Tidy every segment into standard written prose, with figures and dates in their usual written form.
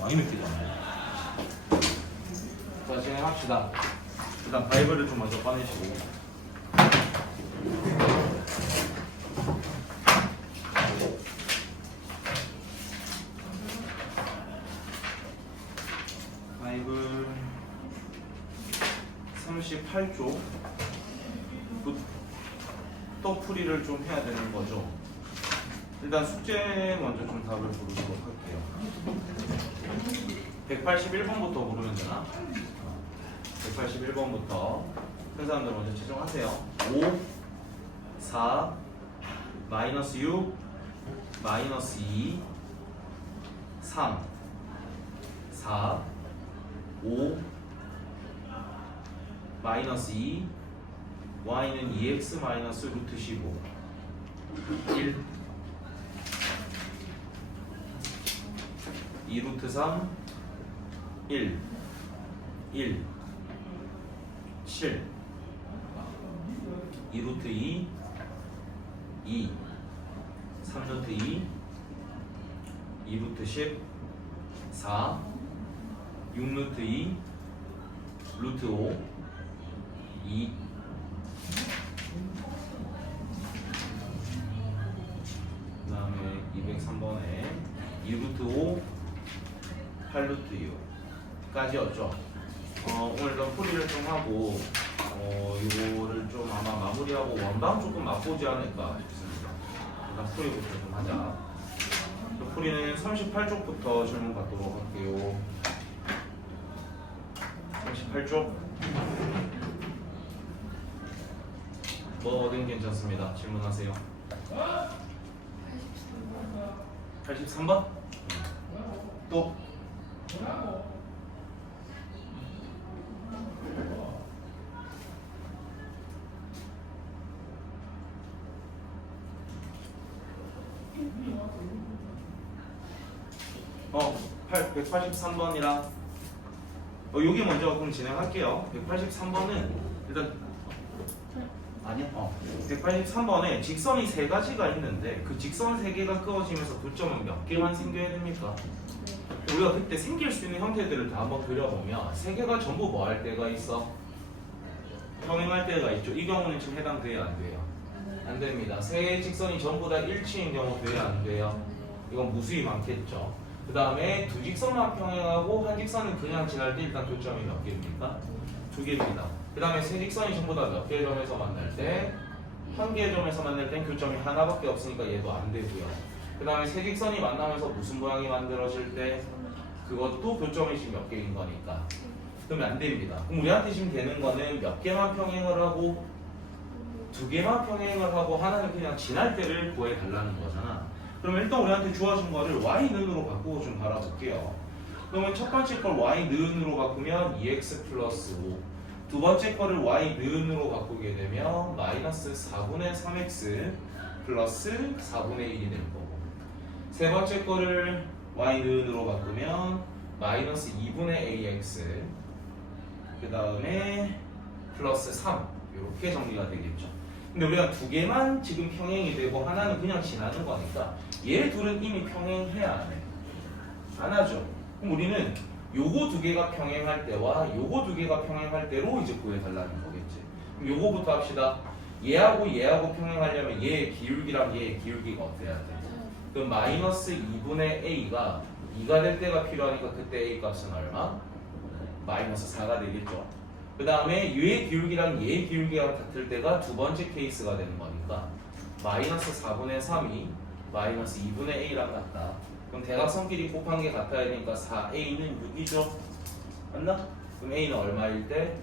많이 맵기잖아요. 자, 진행합시다. 일단 바이블을 좀 먼저 꺼내시고. 바이블 38쪽 또 풀이를 좀 해야 되는 거죠. 일단 숙제 먼저 좀 답을 부르도록 할게요. 181번부터 부르면 되나? 181번부터 큰 사람들 먼저 채점하세요. 5, 4, 마이너스 6, 마이너스 2, 3, 4, 5, 마이너스 2, y는 2x 마이너스 루트 15, 1, 2 루트 3, 1, 1, 7, 2 루트 2, 2, 3 루트 2, 2 루트 10, 4, 6 루트 2, 루트 5, 2, 그 다음에 203번에 2 루트 5, 8 루트 6까지였죠. 오늘도 풀이를 좀 하고 이거를 좀 아마 마무리하고 원방 조금 맛보지 않을까 싶습니다. 일단 풀이부터 좀 하자. 풀이는 38쪽부터 질문 받도록 할게요. 38쪽 뭐든 괜찮습니다. 질문하세요. 83번? 또? 어, 183번이랑 여기 먼저 그럼 진행할게요. 183번은 일단 아니야? 183번에 직선이 세 가지가 있는데 그 직선 세 개가 그어지면서 교점은 몇 개만 생겨야 됩니까? 우리가 그때 생길 수 있는 형태들을 다 한번 그려보면 세 개가 전부 뭐 할 때가 있어? 평행할 때가 있죠. 이 경우는 지금 해당돼야 안 돼요? 안 됩니다. 세 직선이 전부 다 일치인 경우 돼야 안 돼요? 이건 무수히 많겠죠. 그 다음에 두 직선만 평행하고 한 직선은 그냥 지날 때 일단 교점이 몇 개입니까? 두 개입니다. 그 다음에 세 직선이 전부 다 몇 개의 점에서 만날 때? 한 개의 점에서 만날 땐 교점이 하나밖에 없으니까 얘도 안 되고요. 그 다음에 세 직선이 만나면서 무슨 모양이 만들어질 때? 그것도 교점이 지금 몇 개인 거니까. 그러면 안 됩니다. 그럼 우리한테 지금 되는 거는 몇 개만 평행을 하고 두 개만 평행을 하고 하나는 그냥 지날 때를 구해달라는 거잖아. 그러면 일단 우리한테 주어진 거를 y는으로 바꾸고 좀 바라볼게요. 그러면 첫 번째 걸 y는으로 바꾸면 2x 플러스 5, 두 번째 거를 y는으로 바꾸게 되면 마이너스 4분의 3x 플러스 4분의 1이 될 거고, 세 번째 거를 y는으로 바꾸면 마이너스 2분의 ax 그 다음에 플러스 3 이렇게 정리가 되겠죠. 근데 우리가 두 개만 지금 평행이 되고 하나는 그냥 지나는 거니까 얘 둘은 이미 평행해야 안 해. 안 하죠. 그럼 우리는 요거 두 개가 평행할 때와 요거 두 개가 평행할 때로 이제 구해달라는 거겠지. 그럼 요거부터 합시다. 얘하고 얘하고 평행하려면 얘의 기울기랑 얘의 기울기가 어때야 돼? 그럼 마이너스 2분의 a가 2가 될 때가 필요하니까 그때 a 값은 얼마? 마이너스 4가 되겠죠. 그 다음에 얘의 기울기랑 얘의 기울기가 같을 때가 두 번째 케이스가 되는 거니까 마이너스 4분의 3이 마이너스 2분의 a랑 같다. 그럼 대각선끼리 곱한 게 같아야 되니까 4a는 6이죠. 맞나? 그럼 a는 얼마일 때?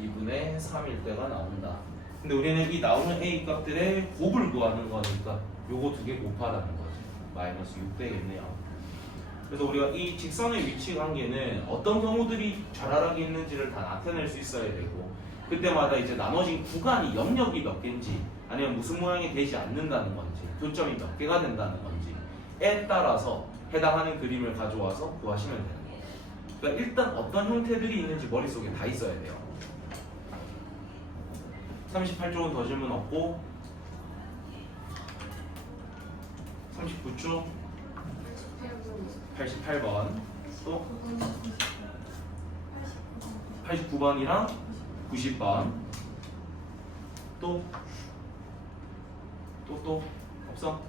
2분의 3일 때가 나온다. 근데 우리는 이 나오는 a 값들의 곱을 구하는 거니까 요거 두 개 곱하라는 거지. 마이너스 6 되겠네요. 그래서 우리가 이 직선의 위치 관계는 어떤 경우들이 좌라락이 있는지를 다 나타낼 수 있어야 되고, 그때마다 이제 나머진 구간이 영역이 몇 개인지 아니면 무슨 모양이 되지 않는다는 건지 교점이 몇 개가 된다는 건지에 따라서 해당하는 그림을 가져와서 구하시면 되는 거예요. 그러니까 일단 어떤 형태들이 있는지 머릿속에 다 있어야 돼요. 38쪽은 더 질문 없고 39쪽 88번 또 89번이랑 90번 또 없어?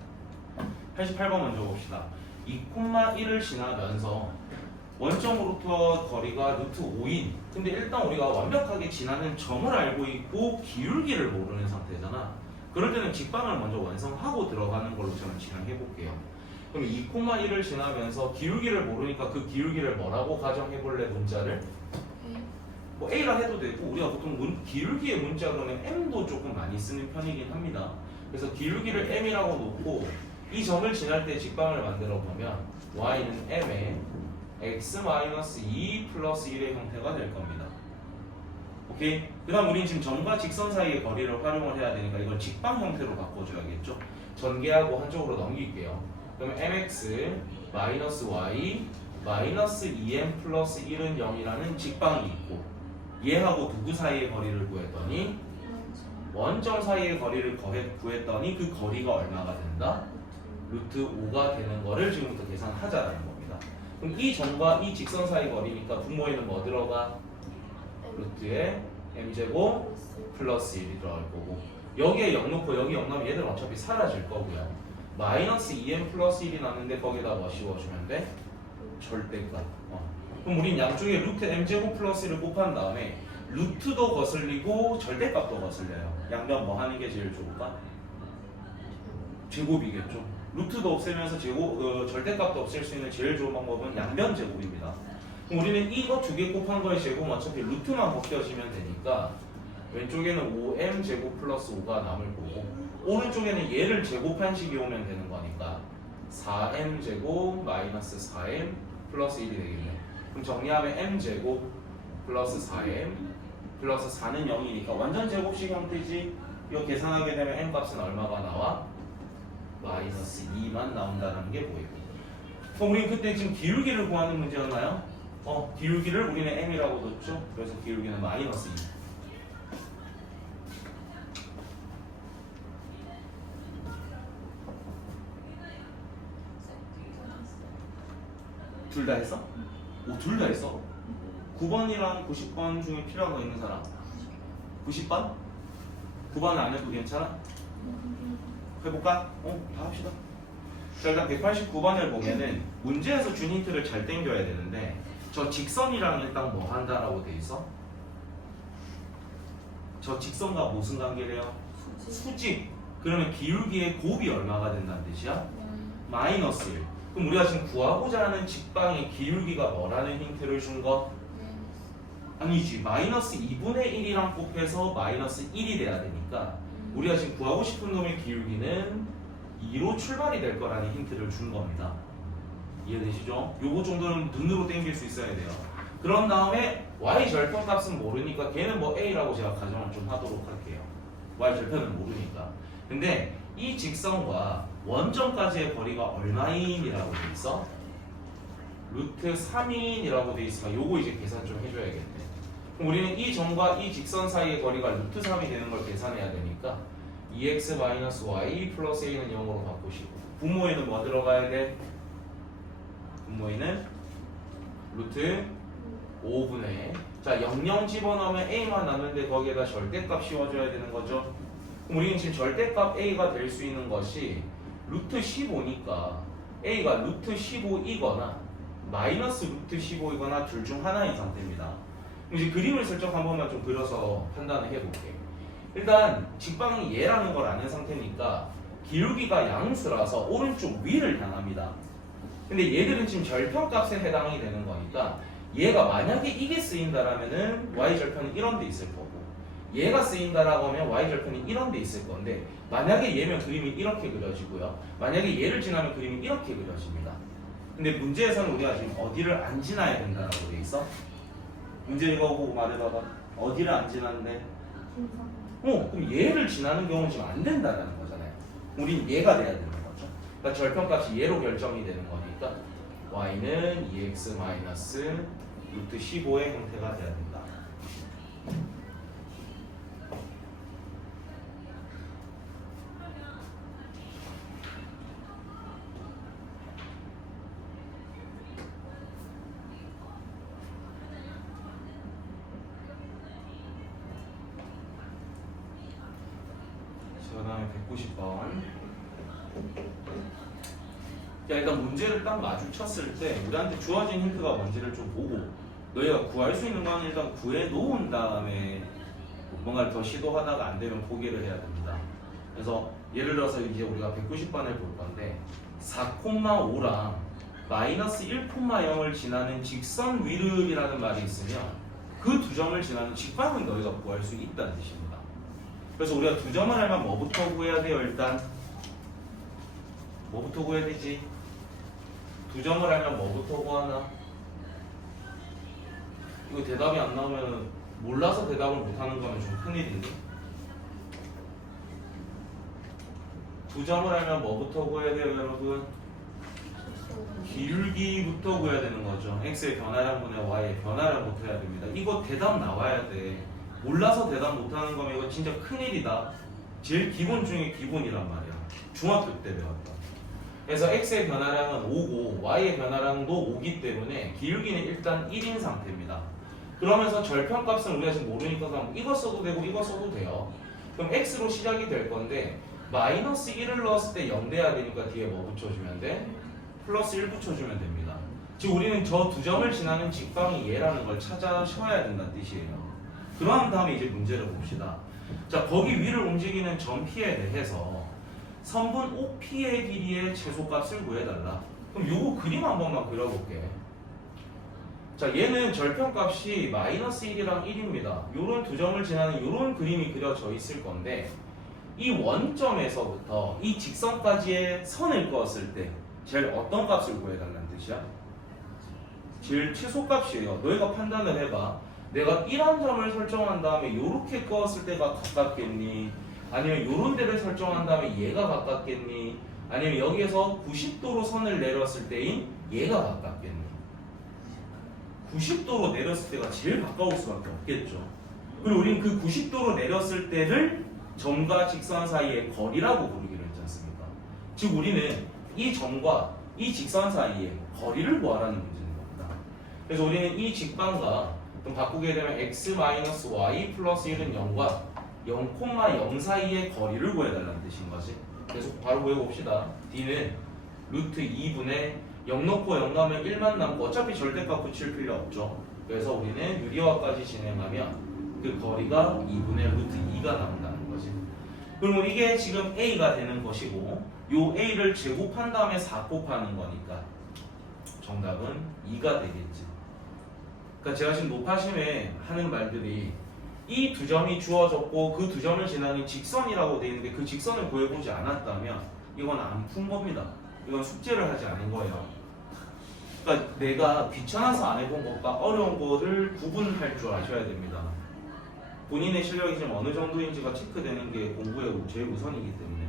88번 먼저 봅시다. 2,1을 지나면서 원점으로부터 거리가 루트 5인. 근데 일단 우리가 완벽하게 지나는 점을 알고 있고 기울기를 모르는 상태잖아. 그럴 때는 직방을 먼저 완성하고 들어가는 걸로 저는 진행해 볼게요. 그럼 2,1을 지나면서 기울기를 모르니까 그 기울기를 뭐라고 가정해 볼래? 문자를? 뭐 A라 해도 되고, 우리가 보통 기울기의 문자 그러면 M도 조금 많이 쓰는 편이긴 합니다. 그래서 기울기를 M이라고 놓고 이 점을 지날 때 직방을 만들어 보면 Y는 M에 x-2 플러스 1의 형태가 될 겁니다. 오케이? 그 다음 우린 지금 점과 직선 사이의 거리를 활용을 해야 되니까 이걸 직방 형태로 바꿔줘야겠죠? 전개하고 한쪽으로 넘길게요. 그러면 mx 마이너스 y 마이너스 2m 플러스 1은 0이라는 직방이 있고, 얘하고 누구 사이의 거리를 구했더니 원점 사이의 거리를 구했더니 그 거리가 얼마가 된다? 루트 5가 되는 거를 지금부터 계산하자라는 겁니다. 그럼 이 점과 이 직선 사이 거리니까 분모에는 뭐 들어가? 루트에 m제곱 플러스 1이 들어갈 거고, 여기에 0 놓고 여기 0 넣으면 얘들은 어차피 사라질 거고요. 마이너스 2m 플러스 1이 나는데 거기다 뭐 씌워주면 돼? 절대값. 그럼 우린 양쪽에 루트 m제곱 플러스 1을 곱한 다음에 루트도 거슬리고 절대값도 거슬려요. 양변 뭐 하는 게 제일 좋을까? 제곱이겠죠. 루트도 없애면서 절대값도 없앨 수 있는 제일 좋은 방법은 양변 제곱입니다. 그럼 우리는 이거 두 개 곱한 거의 제곱은 어차피 루트만 벗겨지면 되니까 왼쪽에는 5m 제곱 플러스 5가 남을 거고, 오른쪽에는 얘를 제곱한 식이 오면 되는 거니까 4m 제곱 마이너스 4m 플러스 1이 되겠네. 그럼 정리하면 m 제곱 플러스 4m 플러스 4는 0이니까 완전 제곱식 형태지. 이거 계산하게 되면 m 값은 얼마가 나와? 마이너스 2만 나온다는 게 보이고. 그럼 우리 그때 지금 기울기를 구하는 문제였나요? 기울기를 우리는 m이라고 뒀죠. 그래서 기울기는 마이너스 2. 둘 다 했어? 오, 둘 다 했어? 9번이랑 90번 중에 필요한 거 있는 사람? 90번? 9번은 안 해도 괜찮아? 해볼까? 다 합시다. 자, 일단 189번을 보면은 문제에서 준 힌트를 잘 땡겨야 되는데, 저 직선이랑 일단 뭐 한다라고 돼 있어? 저 직선과 무슨 관계래요? 수직. 그러면 기울기의 곱이 얼마가 된다는 뜻이야? 마이너스 1. 그럼 우리가 지금 구하고자 하는 직방의 기울기가 뭐라는 힌트를 준 거? 아니지. 마이너스 2분의 1이랑 곱해서 마이너스 1이 돼야 되니까 우리가 지금 구하고 싶은 놈의 기울기는 2로 출발이 될 거라는 힌트를 준 겁니다. 이해되시죠? 요거 정도는 눈으로 땡길 수 있어야 돼요. 그런 다음에 y 절편 값은 모르니까 걔는 뭐 a라고 제가 가정을 좀 하도록 할게요. y 절편은 모르니까. 근데 이 직선과 원점까지의 거리가 얼마인이라고 돼 있어? 루트 3인이라고 돼 있으니까 요거 이제 계산 좀 해줘야겠네. 그럼 우리는 이 점과 이 직선 사이의 거리가 루트 3이 되는 걸 계산해야 되니까 2x-y 플러스 a는 0으로 바꾸시고, 분모에는 뭐 들어가야 돼? 분모에는 루트 5분의, 자 00 집어넣으면 a만 남는데 거기에다 절대값 씌워줘야 되는 거죠. 그럼 우리는 지금 절대값 a가 될 수 있는 것이 루트 15니까 a가 루트 15이거나 마이너스 루트 15이거나 둘 중 하나인 상태입니다. 이제 그림을 슬쩍 한 번만 좀 그려서 판단을 해볼게요. 일단 직방이 얘라는 걸 아는 상태니까 기울기가 양수라서 오른쪽 위를 향합니다. 근데 얘들은 지금 절편값에 해당이 되는 거니까 얘가 만약에 이게 쓰인다라면은 y절편은 이런 데 있을 거고, 얘가 쓰인다라고 하면 y절편이 이런 데 있을 건데, 만약에 얘면 그림이 이렇게 그려지고요, 만약에 얘를 지나면 그림이 이렇게 그려집니다. 근데 문제에서는 우리가 지금 어디를 안 지나야 된다라고 돼 있어? 문제 이거 보고 말해봐봐. 어디를 안 지나는데? 그럼 얘를 지나는 경우는 지금 안 된다라는 거잖아요. 우린 얘가 돼야 되는 거죠. 그러니까 절편값이 얘로 결정이 되는 거니까 y는 2x 마이너스 루트 15의 형태가 돼야 된다. 190번. 자, 일단 문제를 딱 마주쳤을 때 우리한테 주어진 힌트가 뭔지를 좀 보고 너희가 구할 수 있는 건 일단 구해 놓은 다음에 뭔가를 더 시도하다가 안 되면 포기를 해야 됩니다. 그래서 예를 들어서 이제 우리가 190번을 볼 건데 4,5랑 마이너스 1,0을 지나는 직선 위름이라는 말이 있으면 그 두 점을 지나는 직방은 너희가 구할 수 있다는 뜻입니다. 그래서 우리가 두 점을 하면 뭐부터 구해야 돼요? 일단 뭐부터 구해야 되지? 두 점을 하면 뭐부터 구하나? 이거 대답이 안 나오면 몰라서 대답을 못하는 거면 좀 큰일인데. 두 점을 하면 뭐부터 구해야 돼요, 여러분? 기울기부터 구해야 되는 거죠. x의 변화량분의 y의 변화량부터 해야 됩니다. 이거 대답 나와야 돼. 몰라서 대답 못하는 거면 이거 진짜 큰일이다. 제일 기본 중에 기본이란 말이야. 중학교 때 배웠다. 그래서 x의 변화량은 5고 y의 변화량도 5기 때문에 기울기는 일단 1인 상태입니다. 그러면서 절편값은 우리가 지금 모르니까 그냥 이거 써도 되고 이거 써도 돼요. 그럼 x로 시작이 될 건데 마이너스 1을 넣었을 때 0 돼야 되니까 뒤에 뭐 붙여주면 돼? 플러스 1 붙여주면 됩니다. 지금 우리는 저 두 점을 지나는 직방이 얘라는 걸 찾아셔야 된다는 뜻이에요. 그런 다음에 이제 문제를 봅시다. 자, 거기 위를 움직이는 점 P에 대해서 선분 OP의 길이의 최소값을 구해달라. 그럼 요거 그림 한 번만 그려볼게. 자, 얘는 절편값이 마이너스 1이랑 1입니다. 요런 두 점을 지나는 요런 그림이 그려져 있을 건데 이 원점에서부터 이 직선까지의 선을 그었을 때 제일 어떤 값을 구해달라는 뜻이야? 제일 최소값이에요. 너희가 판단을 해봐. 내가 1한 점을 설정한 다음에 요렇게 그었을 때가 가깝겠니? 아니면 요런 데를 설정한 다음에 얘가 가깝겠니? 아니면 여기에서 90도로 선을 내렸을 때인 얘가 가깝겠니? 90도로 내렸을 때가 제일 가까울 수밖에 없겠죠. 그리고 우리는 그 90도로 내렸을 때를 점과 직선 사이의 거리라고 부르기로 했지 않습니까? 즉 우리는 이 점과 이 직선 사이의 거리를 구하라는 문제인 겁니다. 그래서 우리는 이 직방과 좀 바꾸게 되면 x-y 플러스 1은 0과 0,0 사이의 거리를 구해달라는 뜻인 거지. 그래서 바로 구해봅시다. d는 루트 2분의 0 넣고 0 넣으면 1만 남고 어차피 절대값 붙일 필요 없죠. 그래서 우리는 유리화까지 진행하면 그 거리가 2분의 루트 2가 나온다는 거지. 그럼 이게 지금 a가 되는 것이고 요 a를 제곱한 다음에 4 곱하는 거니까 정답은 2가 되겠지. 그러니까 제가 지금 높아심에 하는 말들이 이 두 점이 주어졌고 그 두 점을 지나는 직선이라고 되어 있는데 그 직선을 구해보지 않았다면 이건 안 푼 겁니다. 이건 숙제를 하지 않은 거예요. 그러니까 내가 귀찮아서 안 해본 것과 어려운 거를 구분할 줄 아셔야 됩니다. 본인의 실력이 지금 어느 정도인지가 체크되는 게 공부의 제일 우선이기 때문에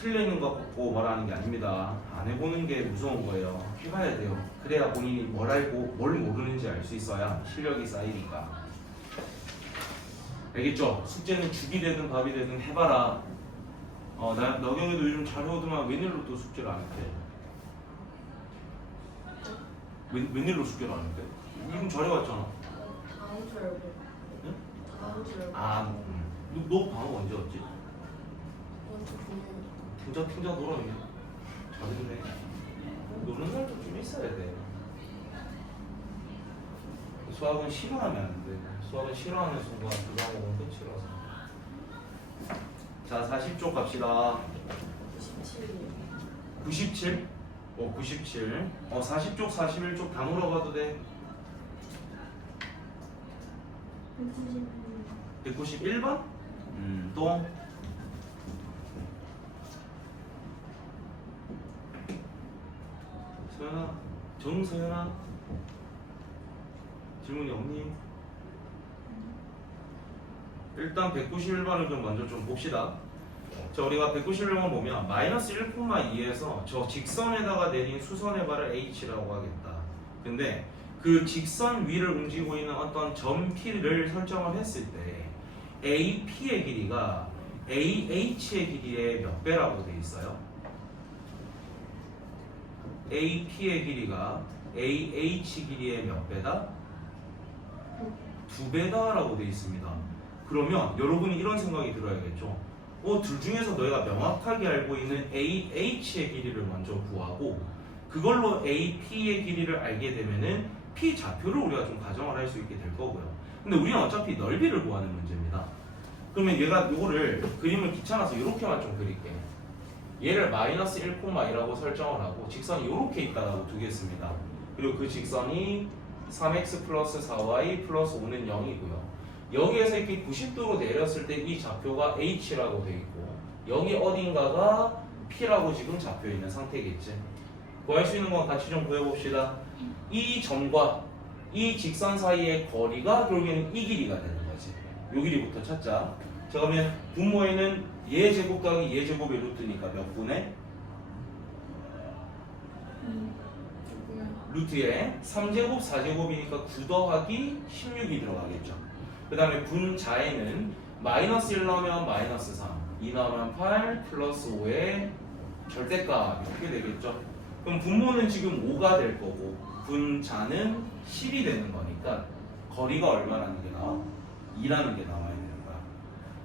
틀리는 거 갖고 말하는 게 아닙니다. 안 해보는 게 무서운 거예요. 해봐야 돼요. 그래야 본인이 뭘 알고 뭘 모르는지 알 수 있어야 실력이 쌓이니까. 알겠죠? 숙제는 죽이 되든 밥이 되든 해봐라. 나 너경이도 요즘 잘 해오더만 웬일로 또 숙제를 안 했대? 웬일로 숙제를 안 했대? 요즘 잘해왔잖아. 다음 주 알고. 응? 다음 주 알고. 아, 너 방학 언제 왔지? 이번 주 금요일. 팅자 놀아 그냥. 잘했네. 노는 날도 좀 있어야 돼. 수학은 싫어하면 안 돼. 수학은 싫어하는 순간 그 과목은 끝이라서. 자, 40쪽 갑시다. 97이요. 97? 97. 40쪽, 41쪽 다 물어봐도 돼. 191번? 또? 서연아, 정서연아, 질문이 없니? 일단 191번을 좀 먼저 좀 봅시다. 자, 우리가 191번 보면 마이너스 1,2에서 저 직선에다가 내린 수선의 발을 h라고 하겠다. 근데 그 직선 위를 움직이고 있는 어떤 점 P를 설정을 했을 때 AP의 길이가 AH의 길이의 몇 배라고 되어 있어요? AP의 길이가 AH 길이의 몇 배다? 2배다라고 되어 있습니다. 그러면 여러분이 이런 생각이 들어야겠죠. 둘 중에서 너희가 명확하게 알고 있는 AH의 길이를 먼저 구하고 그걸로 AP의 길이를 알게 되면은 P 좌표를 우리가 좀 가정을 할 수 있게 될 거고요. 근데 우리는 어차피 넓이를 구하는 문제입니다. 그러면 얘가 요거를 그림을 귀찮아서 이렇게만 좀 그릴게. 얘를 마이너스 1,2라고 설정을 하고 직선이 이렇게 있다라고 두겠습니다. 그리고 그 직선이 3x 플러스 4y 플러스 5는 0이고요. 여기에서 이렇게 90도로 내렸을 때 이 좌표가 h라고 되어 있고 여기 어딘가가 p라고 지금 잡혀 있는 상태겠지. 구할 수 있는 건 같이 좀 구해봅시다. 이 점과 이 직선 사이의 거리가 결국에는 이 길이가 되는 거지. 이 길이부터 찾자. 자, 그러면 분모에는 얘 제곱 더하기 얘 제곱의 루트니까 몇 분의? 루트에 3제곱 4제곱이니까 9 더하기 16이 들어가겠죠. 그 다음에 분자에는 마이너스 1 넣으면 마이너스 3, 2 넣으면 8 플러스 5의 절대값 이렇게 되겠죠. 그럼 분모는 지금 5가 될 거고 분자는 10이 되는 거니까 거리가 얼마라는 게 나와? 2라는 게 나와야 되는 거야.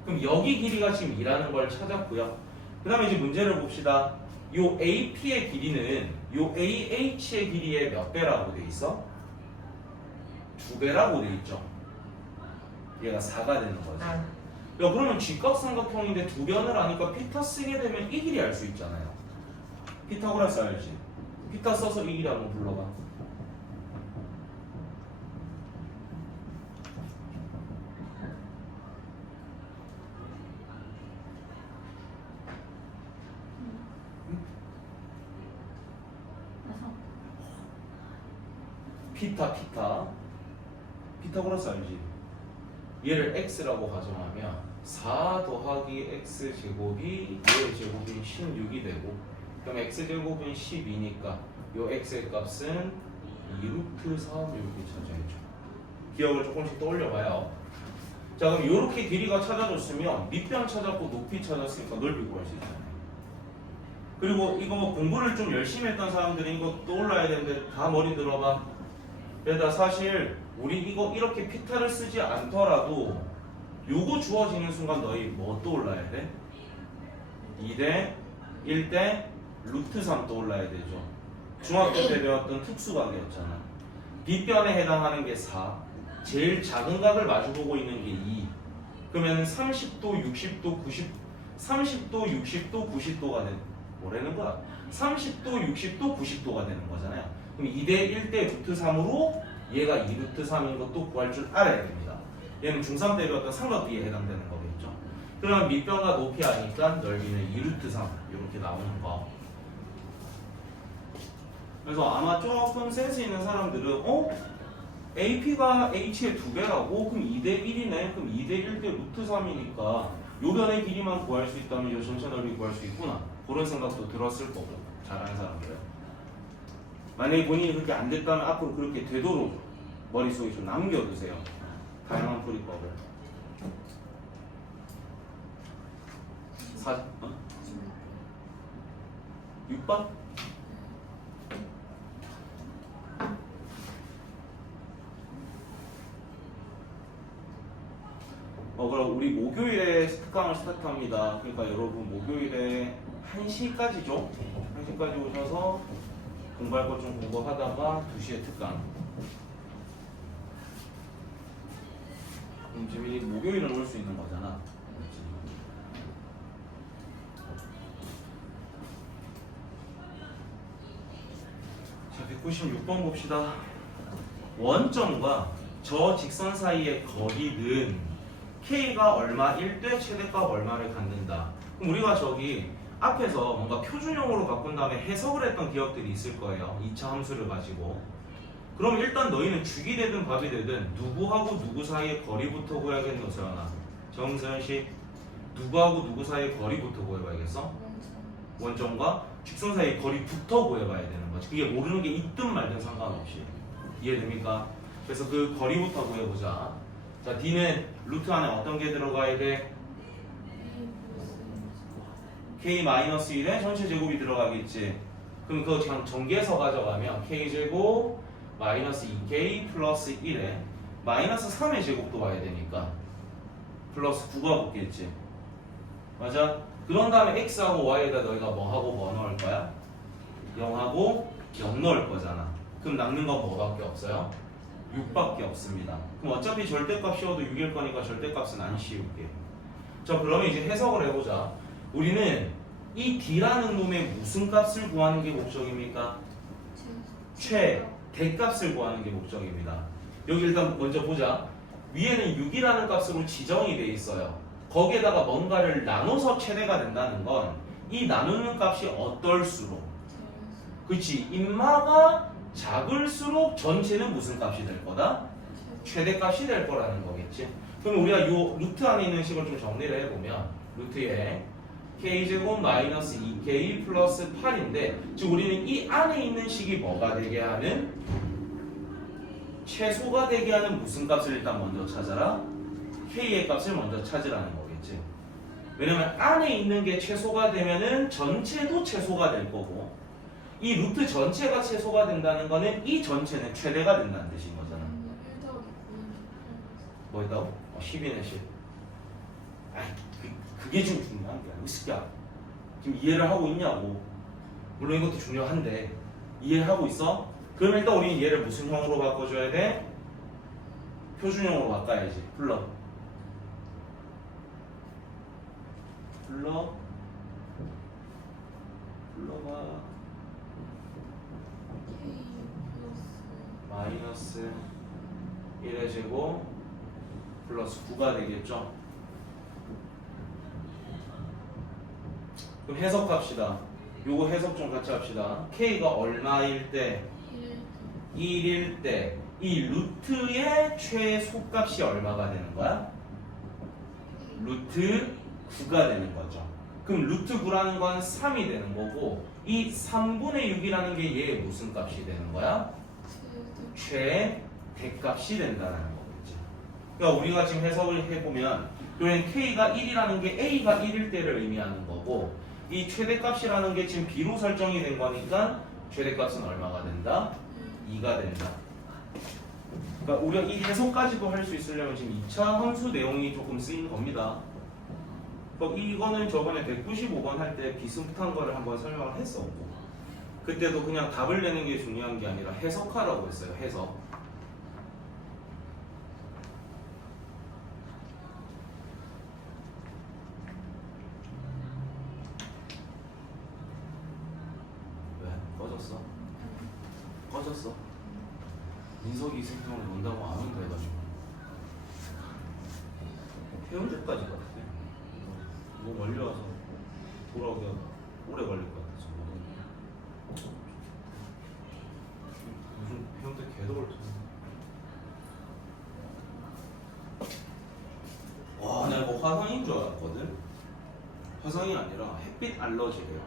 그럼 여기 길이가 지금 2라는 걸 찾았고요. 그 다음에 이제 문제를 봅시다. 요 AP의 길이는 요 AH의 길이의 몇 배라고 돼 있어? 2배라고 돼 있죠. 얘가 4가 되는 거지. 야, 그러면 직각삼각형인데 2변을 하니까 피타 쓰게 되면 이 길이 알 수 있잖아요. 피타고라스 알지? 피타 써서 이 길이 한번 불러봐. 피타고라스 알지? 얘를 x라고 가정하면 4 더하기 x 제곱이 얘의 제곱인 16이 되고 그럼 x 제곱은 12니까 요 x의 값은 2루트 3 이렇게 찾아야죠. 기억을 조금씩 떠올려봐요. 자, 그럼 이렇게 길이가 찾아졌으면 밑변 찾았고 높이 찾았으니까 넓이 구할 수 있잖아요. 그리고 이거 공부를 좀 열심히 했던 사람들이 이거 떠올라야 되는데 다 머리 들어봐. 그러다 사실 우리 이거 이렇게 피타를 쓰지 않더라도 요거 주어지는 순간 너희 뭐 떠올라야 돼? 2대 1대 루트 3 떠올라야 되죠. 중학교 때 배웠던 특수각이었잖아. 빗변에 해당하는 게 4, 제일 작은 각을 마주보고 있는 게 2. 그러면 30도, 60도, 30도, 60도, 90도가 되는 뭐라는 거야? 30도, 60도, 90도가 되는 거잖아요. 그럼 2대 1대 루트 3으로 얘가 2루트 3인 것도 구할 줄 알아야 됩니다. 얘는 중3 때 배웠던 삼각비에 해당되는 거겠죠. 그러면 밑변과 높이 아니까 넓이는 2루트 3 이렇게 나오는 거. 그래서 아마 조금 센스 있는 사람들은 AP가 H의 2배라고? 그럼 2대 1이네. 그럼 2대 1대 루트 3이니까 요 변의 길이만 구할 수 있다면 요 전체 넓이 구할 수 있구나. 그런 생각도 들었을 거고 잘하는 사람들은. 만약에 본인이 그렇게 안 됐다면 앞으로 그렇게 되도록 머릿속에 좀 남겨두세요. 다양한 풀이법을. 6번? 그럼 우리 목요일에 특강을 스타트합니다. 그러니까 여러분 목요일에 1시까지죠? 1시까지 오셔서 공부할 것 좀 공부하다가 2시에 특강. 그럼 재민이 목요일은 올 수 있는 거잖아. 자, 196번 봅시다. 원점과 저 직선 사이의 거리는 K가 얼마 1대 최대값 얼마를 갖는다. 그럼 우리가 저기 앞에서 뭔가 표준형으로 바꾼 다음에 해석을 했던 기억들이 있을 거예요. 2차 함수를 가지고. 그럼 일단 너희는 죽이 되든 밥이 되든 누구하고 누구 사이의 거리부터 구해야겠노, 서연아? 정서연씨, 누구하고 누구 사이의 거리부터 구해봐야겠어? 원점과 직선 사이의 거리부터 구해봐야 되는 거지. 그게 모르는 게 있든 말든 상관없이. 이해됩니까? 그래서 그 거리부터 구해보자. 자, D는 루트 안에 어떤 게 들어가야 돼? K-1에 전체 제곱이 들어가겠지. 그럼 그거 그냥 전개해서 가져가면 K제곱 마이너스 2K 플러스 1에 마이너스 3의 제곱도 와야 되니까 플러스 9가 붙겠지. 맞아? 그런 다음에 x하고 y에다 너희가 뭐하고 뭐 넣을 거야? 0하고 0 넣을 거잖아. 그럼 남는 건 뭐밖에 없어요? 6밖에 없습니다. 그럼 어차피 절대값 씌워도 6일 거니까 절대값은 안 씌울게. 자, 그러면 이제 해석을 해보자. 우리는 이 d라는 놈의 무슨 값을 구하는 게 목적입니까? 최대값을 구하는 게 목적입니다. 여기 일단 먼저 보자. 위에는 6이라는 값으로 지정이 돼 있어요. 거기에다가 뭔가를 나눠서 최대가 된다는 건 이 나누는 값이 어떨수록, 그치, 인마가 작을수록 전체는 무슨 값이 될 거다? 최대값이 될 거라는 거겠지. 그럼 우리가 요 루트 안에 있는 식을 좀 정리를 해보면 루트에 k제곱 마이너스 2k 플러스 8인데, 즉 우리는 이 안에 있는 식이 뭐가 되게 하는, 최소가 되게 하는 무슨 값을 일단 먼저 찾아라? k의 값을 먼저 찾으라는 거겠지. 왜냐면 안에 있는 게 최소가 되면은 전체도 최소가 될 거고, 이 루트 전체가 최소가 된다는 거는 이 전체는 최대가 된다는 뜻인 거잖아. 뭐 있다고? 10이네 10. 아이, 그게 지금 중요한 게 아니야. 이 새끼야, 지금 이해를 하고 있냐고. 물론 이것도 중요한데 이해를 하고 있어? 그럼 일단 우리는 얘를 무슨 형으로 바꿔줘야 돼? 표준형으로 바꿔야지. 불러봐. 마이너스 1의 제곱 플러스 9가 되겠죠? 그럼 해석합시다. 요거 해석 좀 같이 합시다. k가 얼마일 때? 1일 때 이 루트의 최소값이 얼마가 되는 거야? 루트 9가 되는 거죠. 그럼 루트 9라는 건 3이 되는 거고, 이 3분의 6이라는 게 얘의 무슨 값이 되는 거야? 최대값이 된다는 거겠지. 그러니까 우리가 지금 해석을 해보면 그러면 k가 1이라는 게 a가 1일 때를 의미하는 거고, 이 최대값이라는 게 지금 b로 설정이 된 거니까 최대값은 얼마가 된다? 2가 된다. 그러니까 우리가 이 해석까지도 할 수 있으려면 지금 2차 함수 내용이 조금 쓰인 겁니다. 이거는 저번에 195번 할 때 비슷한 거를 한번 설명을 했었고, 그때도 그냥 답을 내는 게 중요한 게 아니라 해석하라고 했어요. 해석. 왜? 꺼졌어? 꺼졌어? 민석이 생명을 논다고 안 온다 해가지고 해운대까지 갔대. 뭐 멀리 와서 돌아오기가 오래 걸릴 것 같아서. 무슨 해운대 개도 걸쳤네. 와, 내가 이거 화상인 줄 알았거든. 화상이 아니라 햇빛 알러지래요.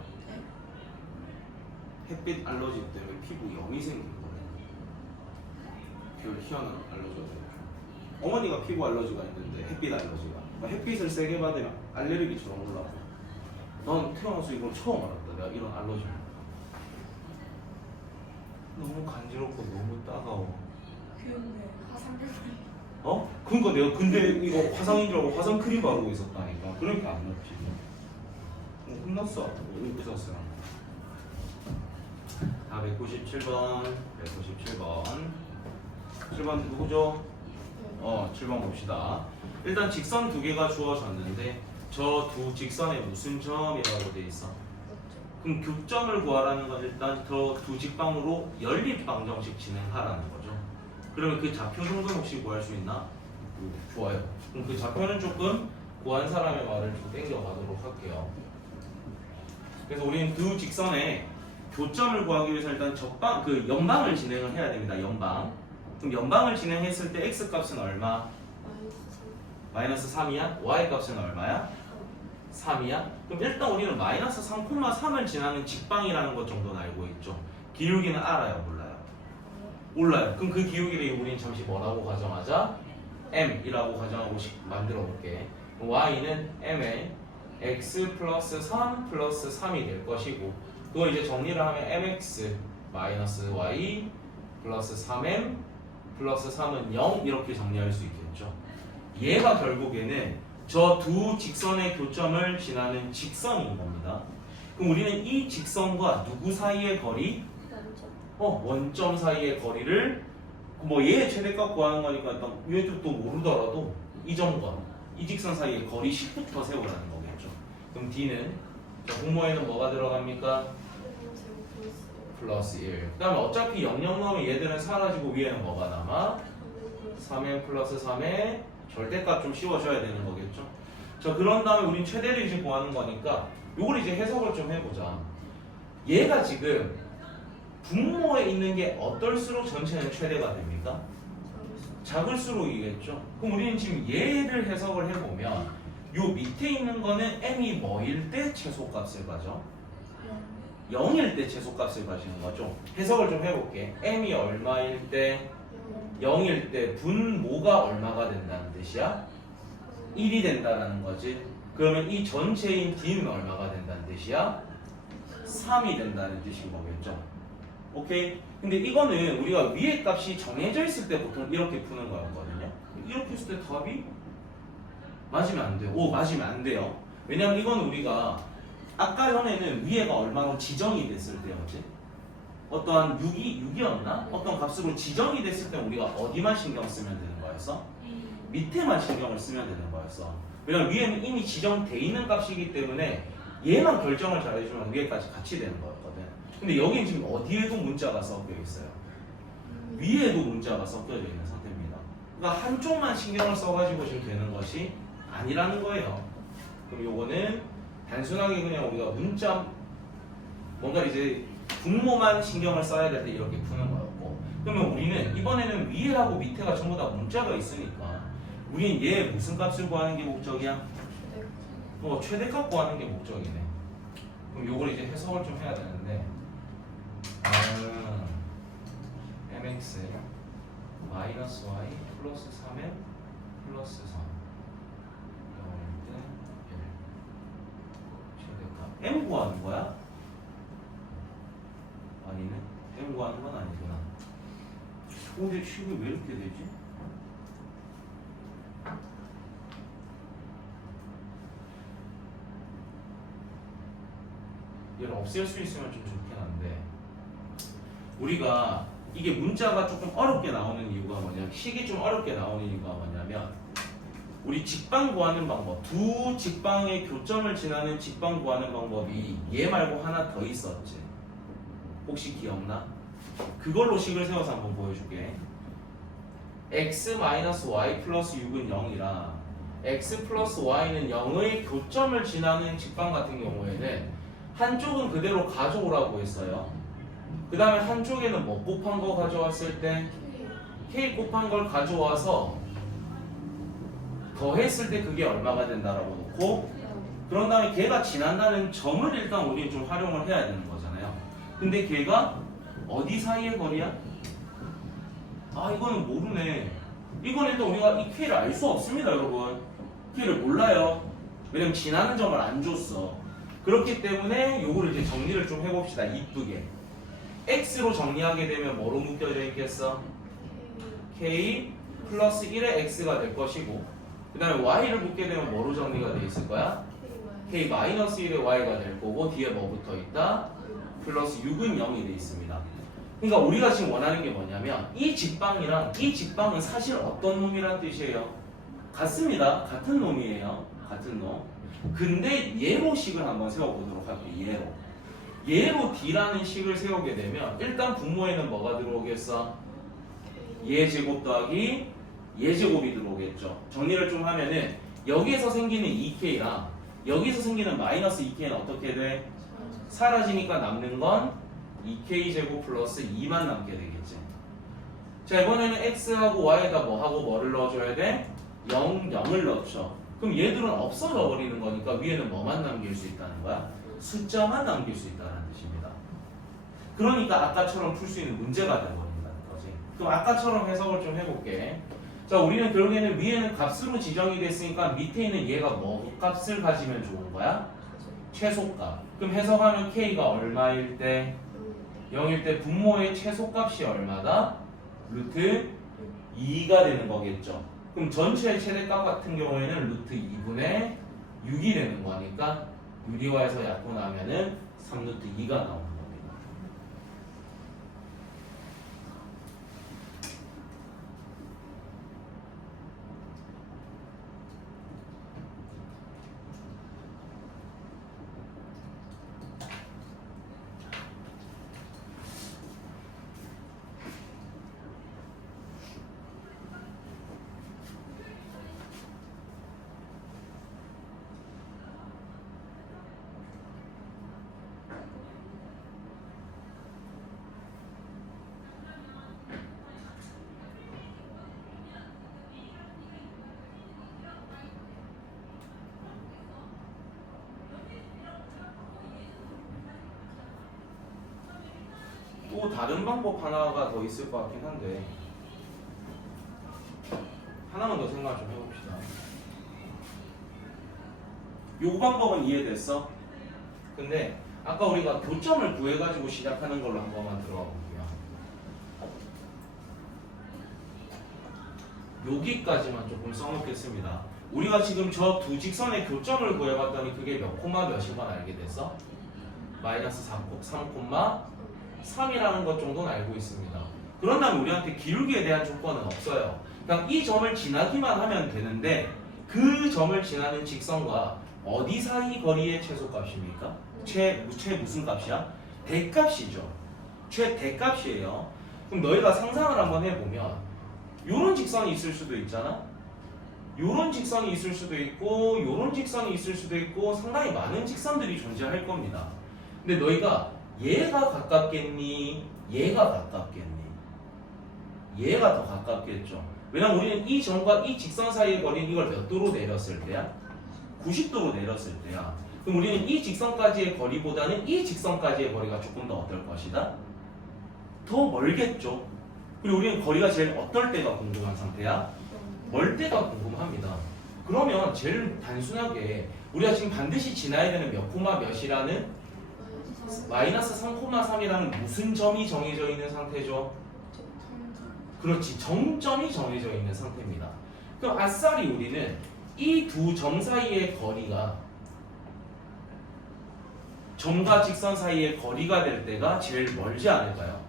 햇빛 알러지 때문에 피부 염이 생긴 거래. 별 희한한 알러지가 돼요. 어머니가 피부 알러지가 있는데 햇빛 알러지가. 햇빛을 세게 받으면 알레르기처럼 올라와. 난 태어나서 이걸 처음 알았다. 내가 이런 알러지. 너무 간지럽고 너무 따가워. 귀엽네. 화상병. 어? 그러니까 내가 근데 이거 화상인 줄 알고 화상 크림 바르고 있었다니까. 그러니까 안 먹지. 혼났어. 의사쌤. 다 197번. 197번. 7번 누구죠? 7번 봅시다. 일단 직선 두 개가 주어졌는데 저 두 직선에 무슨 점이라고 돼 있어? 그럼 교점을 구하라는 건 일단 저 두 직방으로 연립방정식 진행하라는 거죠. 그러면 그 좌표 정도는 혹시 구할 수 있나? 좋아요. 그럼 그 좌표는 조금 구한 사람의 말을 좀 땡겨가도록 할게요. 그래서 우리는 두 직선에 교점을 구하기 위해서 일단 연방을 진행을 해야 됩니다. 연방. 그럼 연방을 진행했을 때 x 값은 얼마? 마이너스 3이야? y 값은 얼마야? 3이야? 그럼 일단 우리는 마이너스 3,3을 지나는 직방이라는 것 정도는 알고 있죠. 기울기는 알아요? 몰라요? 몰라요. 그럼 그 기울기를 우리는 잠시 뭐라고 가정하자? m이라고 가정하고 만들어 볼게. y는 m에 x 플러스 3 플러스 3이 될 것이고, 그걸 이제 정리를 하면 mx 마이너스 y 플러스 3m 플러스 3은 0 이렇게 정리할 수 있겠죠. 얘가 결국에는 저 두 직선의 교점을 지나는 직선인 겁니다. 그럼 우리는 이 직선과 누구 사이의 거리? 원점 사이의 거리를 뭐 얘의 최대값 구하는 거니까 일단 얘도 또 모르더라도 이 점과 이 직선 사이의 거리 10부터 세우라는 거겠죠. 그럼 D는 자, 분모에는 뭐가 들어갑니까? 플러스 1. 그 다음에 어차피 0 넣으면 얘들은 사라지고 위에는 뭐가 남아? 3n 플러스 3의 절대값 좀 씌워줘야 되는 거겠죠. 자, 그런 다음에 우린 최대를 이제 구하는 거니까 요걸 이제 해석을 좀 해보자. 얘가 지금 분모에 있는 게 어떨수록 전체는 최대가 됩니까? 작을수록이겠죠. 그럼 우리는 지금 얘를 해석을 해보면 요 밑에 있는 거는 m이 뭐일 때 최소값을 가져? 0일 때 최소값을 가지는 거죠. 해석을 좀 해볼게. m이 얼마일 때 0일 때 분모가 얼마가 된다는 뜻이야? 1이 된다는 거지. 그러면 이 전체인 D는 얼마가 된다는 뜻이야? 3이 된다는 뜻인 거겠죠. 오케이? 근데 이거는 우리가 위에 값이 정해져 있을 때 보통 이렇게 푸는 거였거든요. 이렇게 했을 때 답이 맞으면 안 돼요. 맞으면 안 돼요. 왜냐면 이건 우리가 아까 전에는 위에가 얼마로 지정이 됐을 때였지? 어떠한 6이었나? 어떤 값으로 지정이 됐을 때 우리가 어디만 신경 쓰면 되는 거였어? 밑에만 신경을 쓰면 되는 거였어. 왜냐면 위에는 이미 지정돼 있는 값이기 때문에 얘만 결정을 잘해주면 위에까지 같이 되는 거였거든. 근데 여기는 지금 어디에도 문자가 섞여 있어요. 위에도 문자가 섞여져 있는 상태입니다. 그러니까 한쪽만 신경을 써가지고 지금 되는 것이 아니라는 거예요. 그럼 요거는 단순하게 그냥 우리가 문자 뭔가 이제 분모만 신경을 써야 될 때 이렇게 푸는 거였고, 그러면 우리는 이번에는 위에하고 밑에가 전부 다 문자가 있으니까 우리는 얘 무슨 값을 구하는 게 목적이야? 최대값 구하는 게 목적이네. 그럼 요걸 이제 해석을 좀 해야 되는데 mx 마이너스 y 플러스 3m 플러스 3 0일 때 1 최대값 m 구하는 거야? 아니네. m 구하는 건 아니구나. 근데 식이 왜 이렇게 되지? 얘를 없앨 수 있으면 좀 좋긴 한데 우리가 이게 문자가 조금 어렵게 나오는 이유가 뭐냐면 식이 좀 어렵게 나오는 이유가 뭐냐면 우리 직방 구하는 방법 두 직방의 교점을 지나는 직방 구하는 방법이 얘 말고 하나 더 있었지. 혹시 기억나? 그걸로 식을 세워서 한번 보여줄게. x-y 플러스 6은 0이라 x 플러스 y는 0의 교점을 지나는 직방 같은 경우에는 한쪽은 그대로 가져오라고 했어요. 그 다음에 한쪽에는 뭐 곱한 거 가져왔을 때 k 곱한 걸 가져와서 더했을 때 그게 얼마가 된다라고 놓고 그런 다음에 걔가 지난다는 점을 일단 우리는 좀 활용을 해야 되는 거잖아요. 근데 걔가 어디 사이의 거리야? 이거는 모르네. 이건 일단 우리가 이 k를 알 수 없습니다, 여러분. k를 몰라요. 왜냐면 지나는 점을 안 줬어. 그렇기 때문에 요거를 이제 정리를 좀 해봅시다. 이쁘게 x로 정리하게 되면 뭐로 묶여져 있겠어? k 플러스 1의 x가 될 것이고 그 다음에 y를 묶게 되면 뭐로 정리가 돼 있을 거야? k 마이너스 1의 y가 될 거고 뒤에 뭐 붙어 있다? 플러스 6은 0이 돼 있습니다. 그러니까 우리가 지금 원하는 게 뭐냐면 이 직방이랑 이 직방은 사실 어떤 놈이란 뜻이에요? 같습니다. 같은 놈이에요. 같은 놈. 근데 얘로 식을 한번 세워보도록 할게요. 얘로 D라는 식을 세우게 되면 일단 분모에는 뭐가 들어오겠어? 얘 제곱 더하기 얘 제곱이 들어오겠죠. 정리를 좀 하면은 여기에서 생기는 2K랑 여기서 생기는 마이너스 2K는 어떻게 돼? 사라지니까 남는 건 2K 제곱 플러스 2만 남게 되겠지. 자, 이번에는 X하고 Y에다 뭐하고 뭐를 넣어줘야 돼? 0을 넣죠. 그럼 얘들은 없어져 버리는 거니까 위에는 뭐만 남길 수 있다는 거야? 숫자만 남길 수 있다는 뜻입니다. 그러니까 아까처럼 풀 수 있는 문제가 되어버린다는 거지. 그럼 아까처럼 해석을 좀 해볼게. 자, 우리는 결국에는 위에는 값으로 지정이 됐으니까 밑에 있는 얘가 뭐 값을 가지면 좋은 거야? 최소값. 그럼 해석하면 K가 얼마일 때? 0일 때 분모의 최소값이 얼마다? 루트 2가 되는 거겠죠. 그럼 전체의 최대값 같은 경우에는 루트 2분의 6이 되는 거니까 유리화해서 약분하면은 3루트 2가 나오는 겁니다. 또 다른 방법 하나가 더 있을 것 같긴 한데 하나만 더 생각 좀 해봅시다. 요 방법은 이해됐어? 근데 아까 우리가 교점을 구해가지고 시작하는 걸로 한 번만 들어가 볼게요. 여기까지만 조금 써놓겠습니다. 우리가 지금 저 두 직선의 교점을 구해봤더니 그게 몇 콤마 몇인 건 알게 됐어? 마이너스 3,3이라는 것 정도는 알고 있습니다. 그런다면 우리한테 기울기에 대한 조건은 없어요. 그냥 이 점을 지나기만 하면 되는데 그 점을 지나는 직선과 어디 사이 거리의 최소값입니까? 최 무슨 값이야? 대값이죠. 최대값이에요. 그럼 너희가 상상을 한번 해보면 요런 직선이 있을 수도 있잖아? 요런 직선이 있을 수도 있고 요런 직선이 있을 수도 있고 상당히 많은 직선들이 존재할 겁니다. 근데 너희가 얘가 가깝겠니? 얘가 가깝겠니? 얘가 더 가깝겠죠. 왜냐면 우리는 이 점과 이 직선 사이의 거리는 이걸 몇 도로 내렸을 때야? 90도로 내렸을 때야. 그럼 우리는 이 직선까지의 거리보다는 이 직선까지의 거리가 조금 더 어떨 것이다? 더 멀겠죠. 그리고 우리는 거리가 제일 어떨 때가 궁금한 상태야? 멀 때가 궁금합니다. 그러면 제일 단순하게 우리가 지금 반드시 지나야 되는 몇 콤마 몇이라는 마이너스 3,3이라는 무슨 점이 정해져 있는 상태죠? 그렇지, 정점이 정해져 있는 상태입니다. 그럼 아싸리 우리는 이 두 점 사이의 거리가 점과 직선 사이의 거리가 될 때가 제일 멀지 않을까요?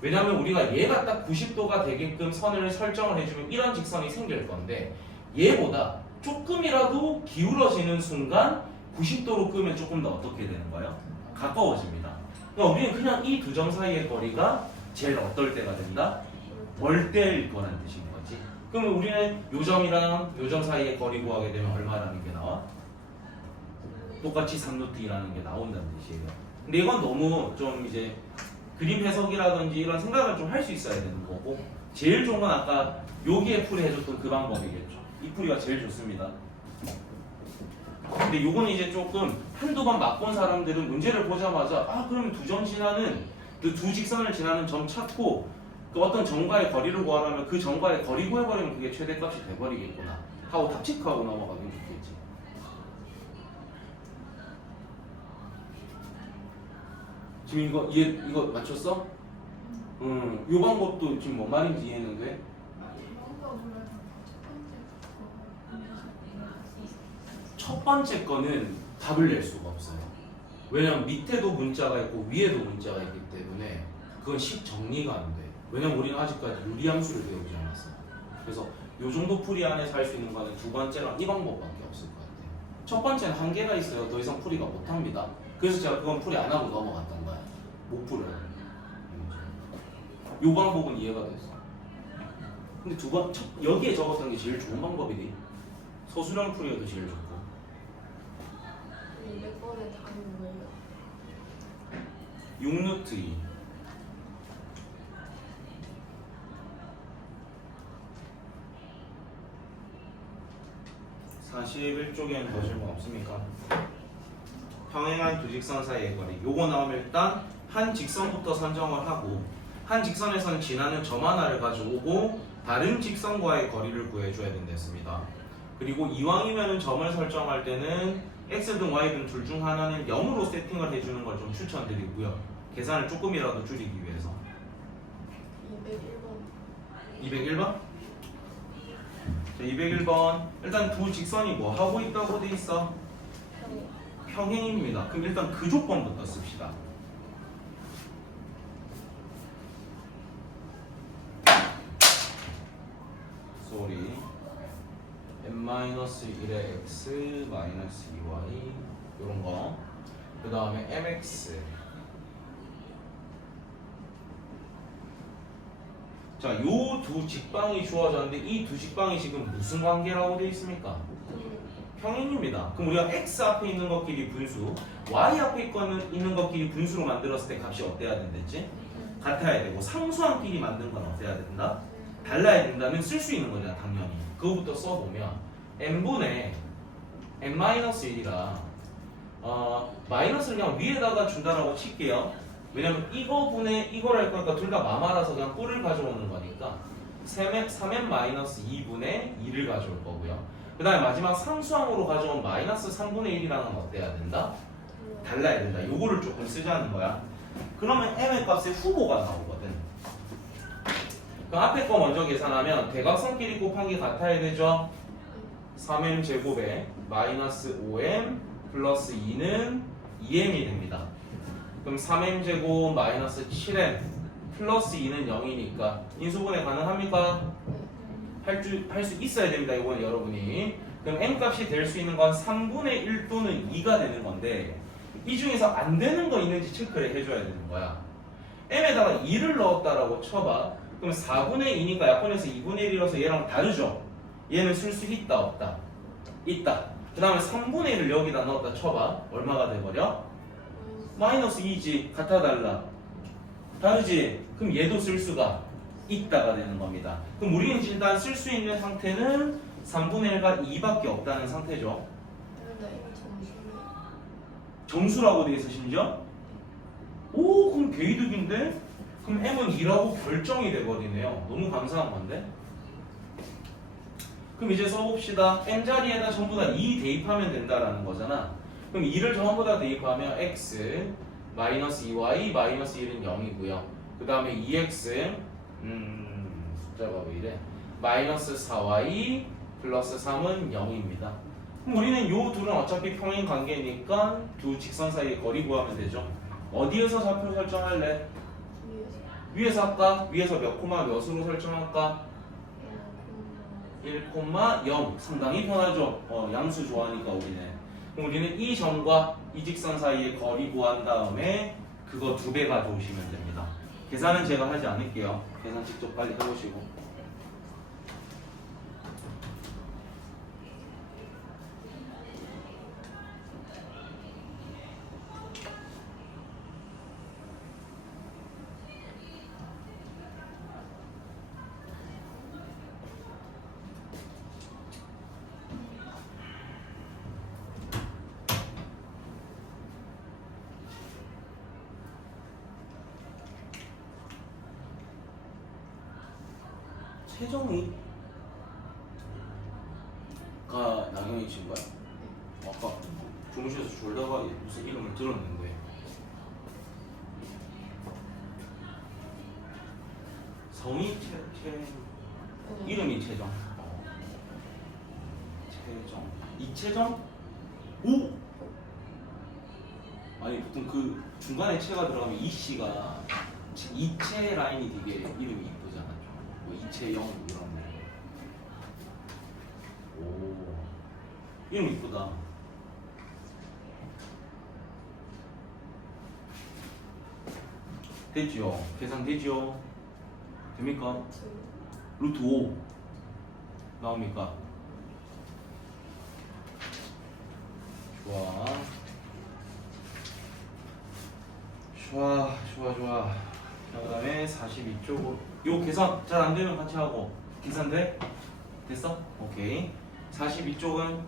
왜냐하면 우리가 얘가 딱 90도가 되게끔 선을 설정을 해주면 이런 직선이 생길 건데 얘보다 조금이라도 기울어지는 순간 90도로 끄면 조금 더 어떻게 되는 거예요? 가까워집니다. 그러니까 우리는 그냥 이 두 점 사이의 거리가 제일 어떨 때가 된다? 멀 때일 거란 뜻인 거지. 그러면 우리는 요 점이랑 요 점 사이의 거리 구하게 되면 얼마라는 게 나와? 똑같이 3루트 2라는 게 나온다는 뜻이에요. 근데 이건 너무 좀 이제 그림 해석이라든지 이런 생각을 좀 할 수 있어야 되는 거고 제일 좋은 건 아까 여기에 풀이 해줬던 그 방법이겠죠. 이 풀이가 제일 좋습니다. 근데 요거는 이제 조금 한두 번 맛본 사람들은 문제를 보자마자 아 그러면 두 점 지나는 그 두 직선을 지나는 점 찾고 그 어떤 점과의 거리를 구하려면 그 점과의 거리 구해버리면 그게 최대값이 돼버리겠구나 하고 답칙하고 넘어가긴 좋겠지. 지금 이거 맞췄어? 이 방법도 지금 뭔 말인지 이해는 돼? 첫 번째 거는 답을 낼 수가 없어요. 왜냐면 밑에도 문자가 있고 위에도 문자가 있기 때문에 그건 식 정리가 안 돼. 왜냐면 우리는 아직까지 유리함수를 배우지 않았어요. 그래서 요 정도 풀이 안에서 할 수 있는 거는 두 번째랑 이 방법밖에 없을 것 같아요. 첫 번째는 한계가 있어요. 더 이상 풀이가 못합니다. 그래서 제가 그건 풀이 안 하고 넘어갔던 거야. 못 풀어요. 요 방법은 이해가 됐어. 근데 여기에 적었던 게 제일 좋은 방법이니 서술형 풀이어도 제일 좋고. 몇 번에 답이 뭐예요? 6루트 2. 사실 1쪽에는 더 질문 없습니까? 평행한 두 직선 사이의 거리. 요거 나오면 일단 한 직선부터 선정을 하고 한 직선에서는 지나는 점 하나를 가져오고 다른 직선과의 거리를 구해줘야 된댔습니다. 그리고 이왕이면 점을 설정할 때는 X든 Y든 둘 중 하나는 0으로 세팅을 해주는 걸 좀 추천드리고요. 계산을 조금이라도 줄이기 위해서. 201번. 201번? 자, 201번. 일단 두 직선이 뭐 하고 있다고 돼 있어? 평행입니다. 그럼 일단 그 조건부터 씁시다. 쏘리. n-1의 x 마이너스 2y 이런 거. 그 다음에 mx. 자, 요 두 직방이 주어졌는데 이 두 직방이 지금 무슨 관계라고 되어 있습니까? 평행입니다. 그럼 우리가 x 앞에 있는 것끼리 분수, y 앞에 있는 것끼리 분수로 만들었을 때 값이 어때야 된댔지? 같아야 되고 상수함끼리 만든 건 어때야 된다? 달라야 된다면 쓸 수 있는 거잖아, 당연히. 그거부터 써보면 n분의 n-1이라 마이너스를 그냥 위에다가 준다라고 칠게요. 왜냐면 이거 분의 이걸 할 거니까 둘 다 마마라서 그냥 뿔을 가져오는 거니까 3n-2분의 2를 가져올 거고요. 그 다음에 마지막 상수항으로 가져온 마이너스 3분의 1이랑은 어때야 된다? 달라야 된다. 요거를 조금 쓰자는 거야. 그러면 m의 값의 후보가 나오거든. 그럼 앞에 거 먼저 계산하면 대각선끼리 곱하기 같아야 되죠? 3m 제곱에 마이너스 5m 플러스 2는 2m이 됩니다. 그럼 3m 제곱 마이너스 7m 플러스 2는 0이니까 인수분해 가능합니까? 할 수 있어야 됩니다. 이거는 여러분이. 그럼 m 값이 될 수 있는 건 3분의 1 또는 2가 되는 건데 이 중에서 안 되는 거 있는지 체크를 해줘야 되는 거야. m에다가 2를 넣었다라고 쳐봐. 그럼 4분의 2니까 약분해서 2분의 1이라서 얘랑 다르죠? 얘는 쓸 수 있다 없다? 있다. 그 다음에 3분의 1을 여기다 넣었다 쳐봐. 얼마가 돼버려? 마이너스 2지. 같아 달라? 다르지? 그럼 얘도 쓸 수가 있다가 되는 겁니다. 그럼 우리는 일단 쓸 수 있는 상태는 3분의 1과 2밖에 없다는 상태죠. 정수라고 돼 있어 심지어? 오, 그럼 개이득인데? 그럼 m은 2라고 결정이 돼버리네요. 너무 감사한 건데? 그럼 이제 써봅시다. m 자리에다 전부 다 2 대입하면 된다라는 거잖아. 그럼 2를 전부 다 대입하면 x 마이너스 2y 마이너스 1은 0이고요. 그 다음에 2x 숫자가 왜 이래? 마이너스 4y 플러스 3은 0입니다. 그럼 우리는 요 둘은 어차피 평행 관계니까 두 직선 사이의 거리 구하면 되죠. 어디에서 좌표 설정할래? 위에서 할까? 위에서 몇 코마 몇으로 설정할까? 1,0 상당히 편하죠. 양수 좋아하니까 우리는. 그럼 우리는 이 점과 이 직선 사이의 거리 구한 다음에 그거 2배 가져오시면 됩니다. 계산은 제가 하지 않을게요. 계산 직접 빨리 해보시고. 세정이가 나경이 친구야? 아까 주무실에서 졸다가 무슨 이름을 들었는데 성이 이름이 최정. 최정. 이채정? 오! 아니 보통 그 중간에 채가 들어가면 이씨가 이채 라인이 되게 이름이 이쁘잖아. 뭐 이채영 이런 거. 오, 이름 이쁘다. 됐죠? 계산 되죠? 됩니까? 루트 5 나옵니까? 좋아. 좋아. 그 다음에 42쪽으로 요 계산 잘 안되면 같이 하고. 계산 돼? 됐어? 오케이. 42쪽은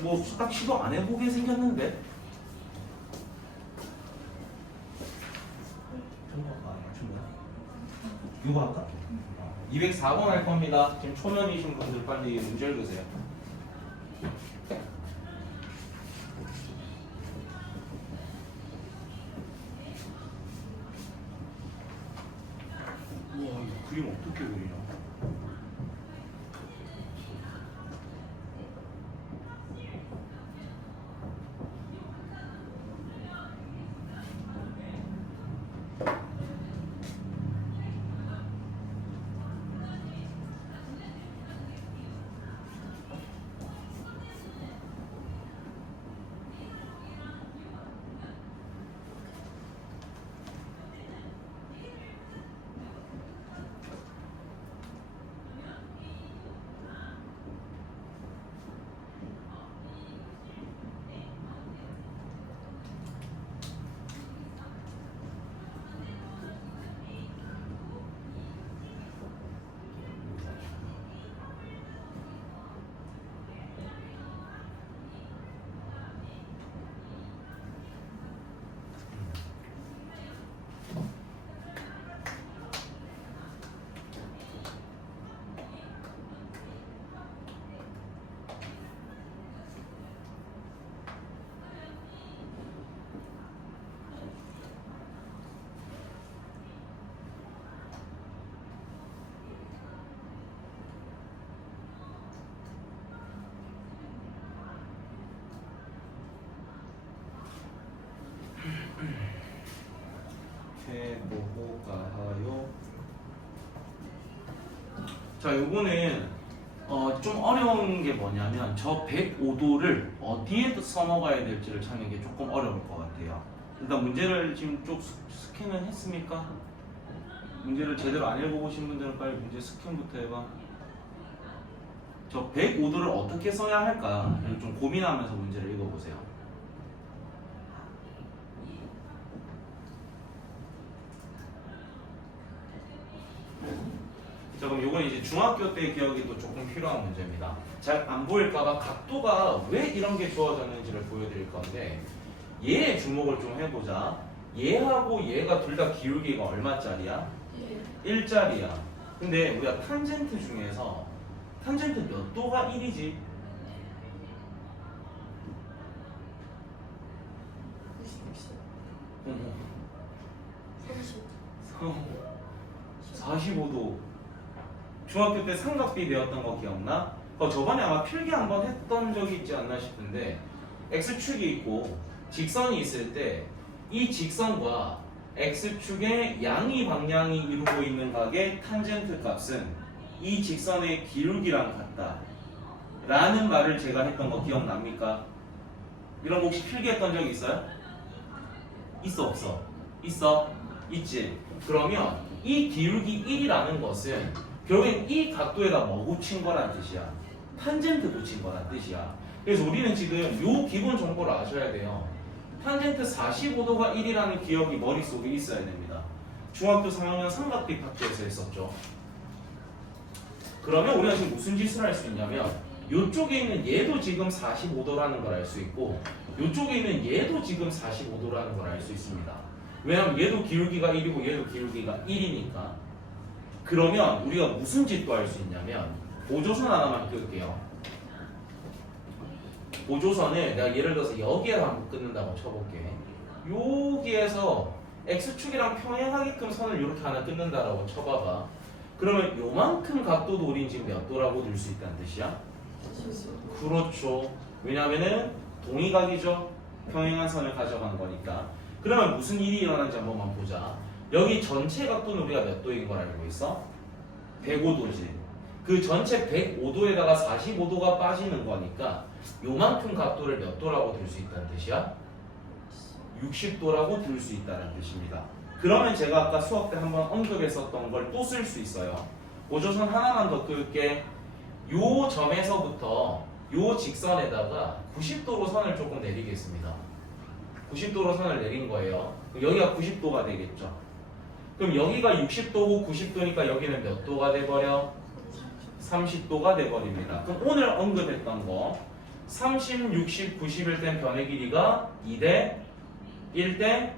뭐 딱 시도 안 해보게 생겼는데 이거 할까? 204번 할 겁니다. 지금 초면이신 분들 빨리 문제 읽으세요. 우와, 이거 그림 어떻게 그리냐? 넘어가요. 자, 요거는 좀 어려운 게 뭐냐면 저 105도를 어디에 써먹어야 될지를 찾는 게 조금 어려울 것 같아요. 일단 문제를 지금 좀 스캔은 했습니까? 문제를 제대로 안 읽어보신 분들은 빨리 문제 스캔부터 해봐. 저 105도를 어떻게 써야 할까? 좀 고민하면서 문제를 읽어보세요. 자, 그럼 이건 이제 중학교 때 기억이 또 조금 필요한 문제입니다. 잘 안 보일까봐 각도가 왜 이런 게 주어졌는지를 보여드릴 건데 얘에 주목을 좀 해보자. 얘하고 얘가 둘 다 기울기가 얼마짜리야? 1짜리야. 근데 우리가 탄젠트 중에서 탄젠트 몇 도가 1이지? 45도. 중학교 때 삼각비 배웠던 거 기억나? 저번에 아마 필기 한번 했던 적이 있지 않나 싶은데 x축이 있고 직선이 있을 때 이 직선과 x축의 양의 방향이 이루고 있는 각의 탄젠트 값은 이 직선의 기울기랑 같다 라는 말을 제가 했던 거 기억납니까? 이런 거 혹시 필기했던 적 있어요? 있어 없어? 있어? 있지? 그러면 이 기울기 1이라는 것은 결국엔 이 각도에다 뭐 붙인 거란 뜻이야? 탄젠트 붙인 거란 뜻이야. 그래서 우리는 지금 요 기본 정보를 아셔야 돼요. 탄젠트 45도가 1이라는 기억이 머릿속에 있어야 됩니다. 중학교 3학년 삼각비 파트에서 했었죠. 그러면 우리가 지금 무슨 짓을 할 수 있냐면 요쪽에 있는 얘도 지금 45도라는 걸 알 수 있고 요쪽에 있는 얘도 지금 45도라는 걸 알 수 있습니다. 왜냐면 얘도 기울기가 1이고 얘도 기울기가 1이니까. 그러면 우리가 무슨 짓도 할 수 있냐면 보조선 하나만 끄을게요. 보조선을 내가 예를 들어서 여기에서 한번 끊는다고 쳐볼게. 여기에서 x축이랑 평행하게끔 선을 이렇게 하나 끊는다라고 쳐봐봐. 그러면 요만큼 각도도 우린 지금 몇 도라고 들 수 있다는 뜻이야? 그렇죠. 왜냐면은 동의각이죠. 평행한 선을 가져간 거니까. 그러면 무슨 일이 일어나는지 한 번만 보자. 여기 전체 각도는 우리가 몇 도인 걸 알고 있어? 105도지. 그 전체 105도에다가 45도가 빠지는 거니까 요만큼 각도를 몇 도라고 들 수 있다는 뜻이야? 60도라고 들 수 있다는 뜻입니다. 그러면 제가 아까 수업 때 한번 언급했었던 걸 또 쓸 수 있어요. 보조선 하나만 더 그을게. 요 점에서부터 요 직선에다가 90도로 선을 조금 내리겠습니다. 90도로 선을 내린 거예요. 여기가 90도가 되겠죠. 그럼 여기가 60도고 90도니까 여기는 몇 도가 돼버려? 30도가 돼버립니다. 그럼 오늘 언급했던 거 30, 60, 90일 땐 변의 길이가 2대 1대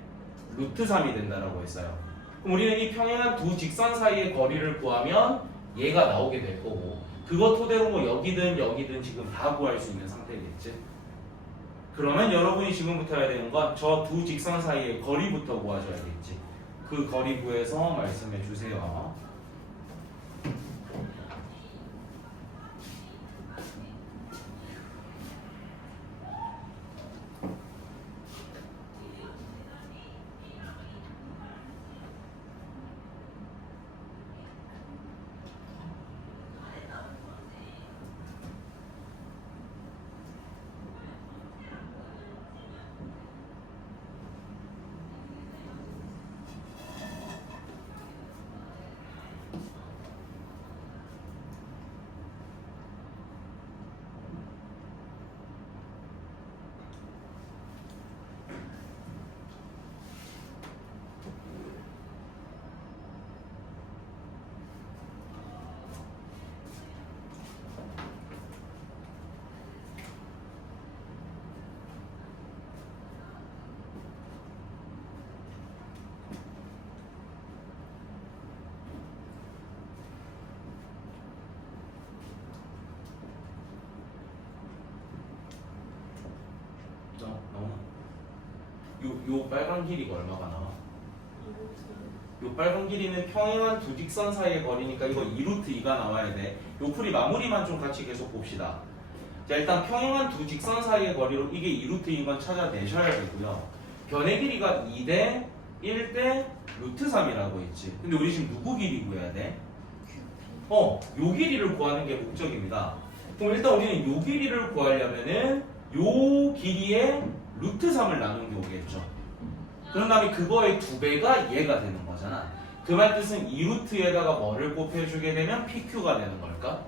루트 3이 된다라고 했어요. 그럼 우리는 이 평행한 두 직선 사이의 거리를 구하면 얘가 나오게 될 거고 그거 토대로 뭐 여기든 지금 다 구할 수 있는 상태겠지. 그러면 여러분이 지금부터 해야 되는 건 저 두 직선 사이의 거리부터 구하셔야겠지. 그 거리 구해서 말씀해 주세요. 요 빨간 길이가 얼마가 나와? 요 빨간 길이는 평행한 두 직선 사이의 거리니까 이거 2루트 2가 나와야 돼. 요 풀이 마무리만 좀 같이 계속 봅시다. 자, 일단 평행한 두 직선 사이의 거리로 이게 2루트 2인 건 찾아내셔야 되고요. 변의 길이가 2대 1대 루트 3이라고 했지. 근데 우리 지금 누구 길이 구해야 돼? 요 길이를 구하는 게 목적입니다. 그럼 일단 우리는 요 길이를 구하려면은 요 길이에 루트 3을 나눈 게 오겠죠. 그런 다음에 그거의 2배가 얘가 되는 거잖아. 그 말 뜻은 2루트에다가 뭐를 곱해주게 되면 PQ가 되는 걸까?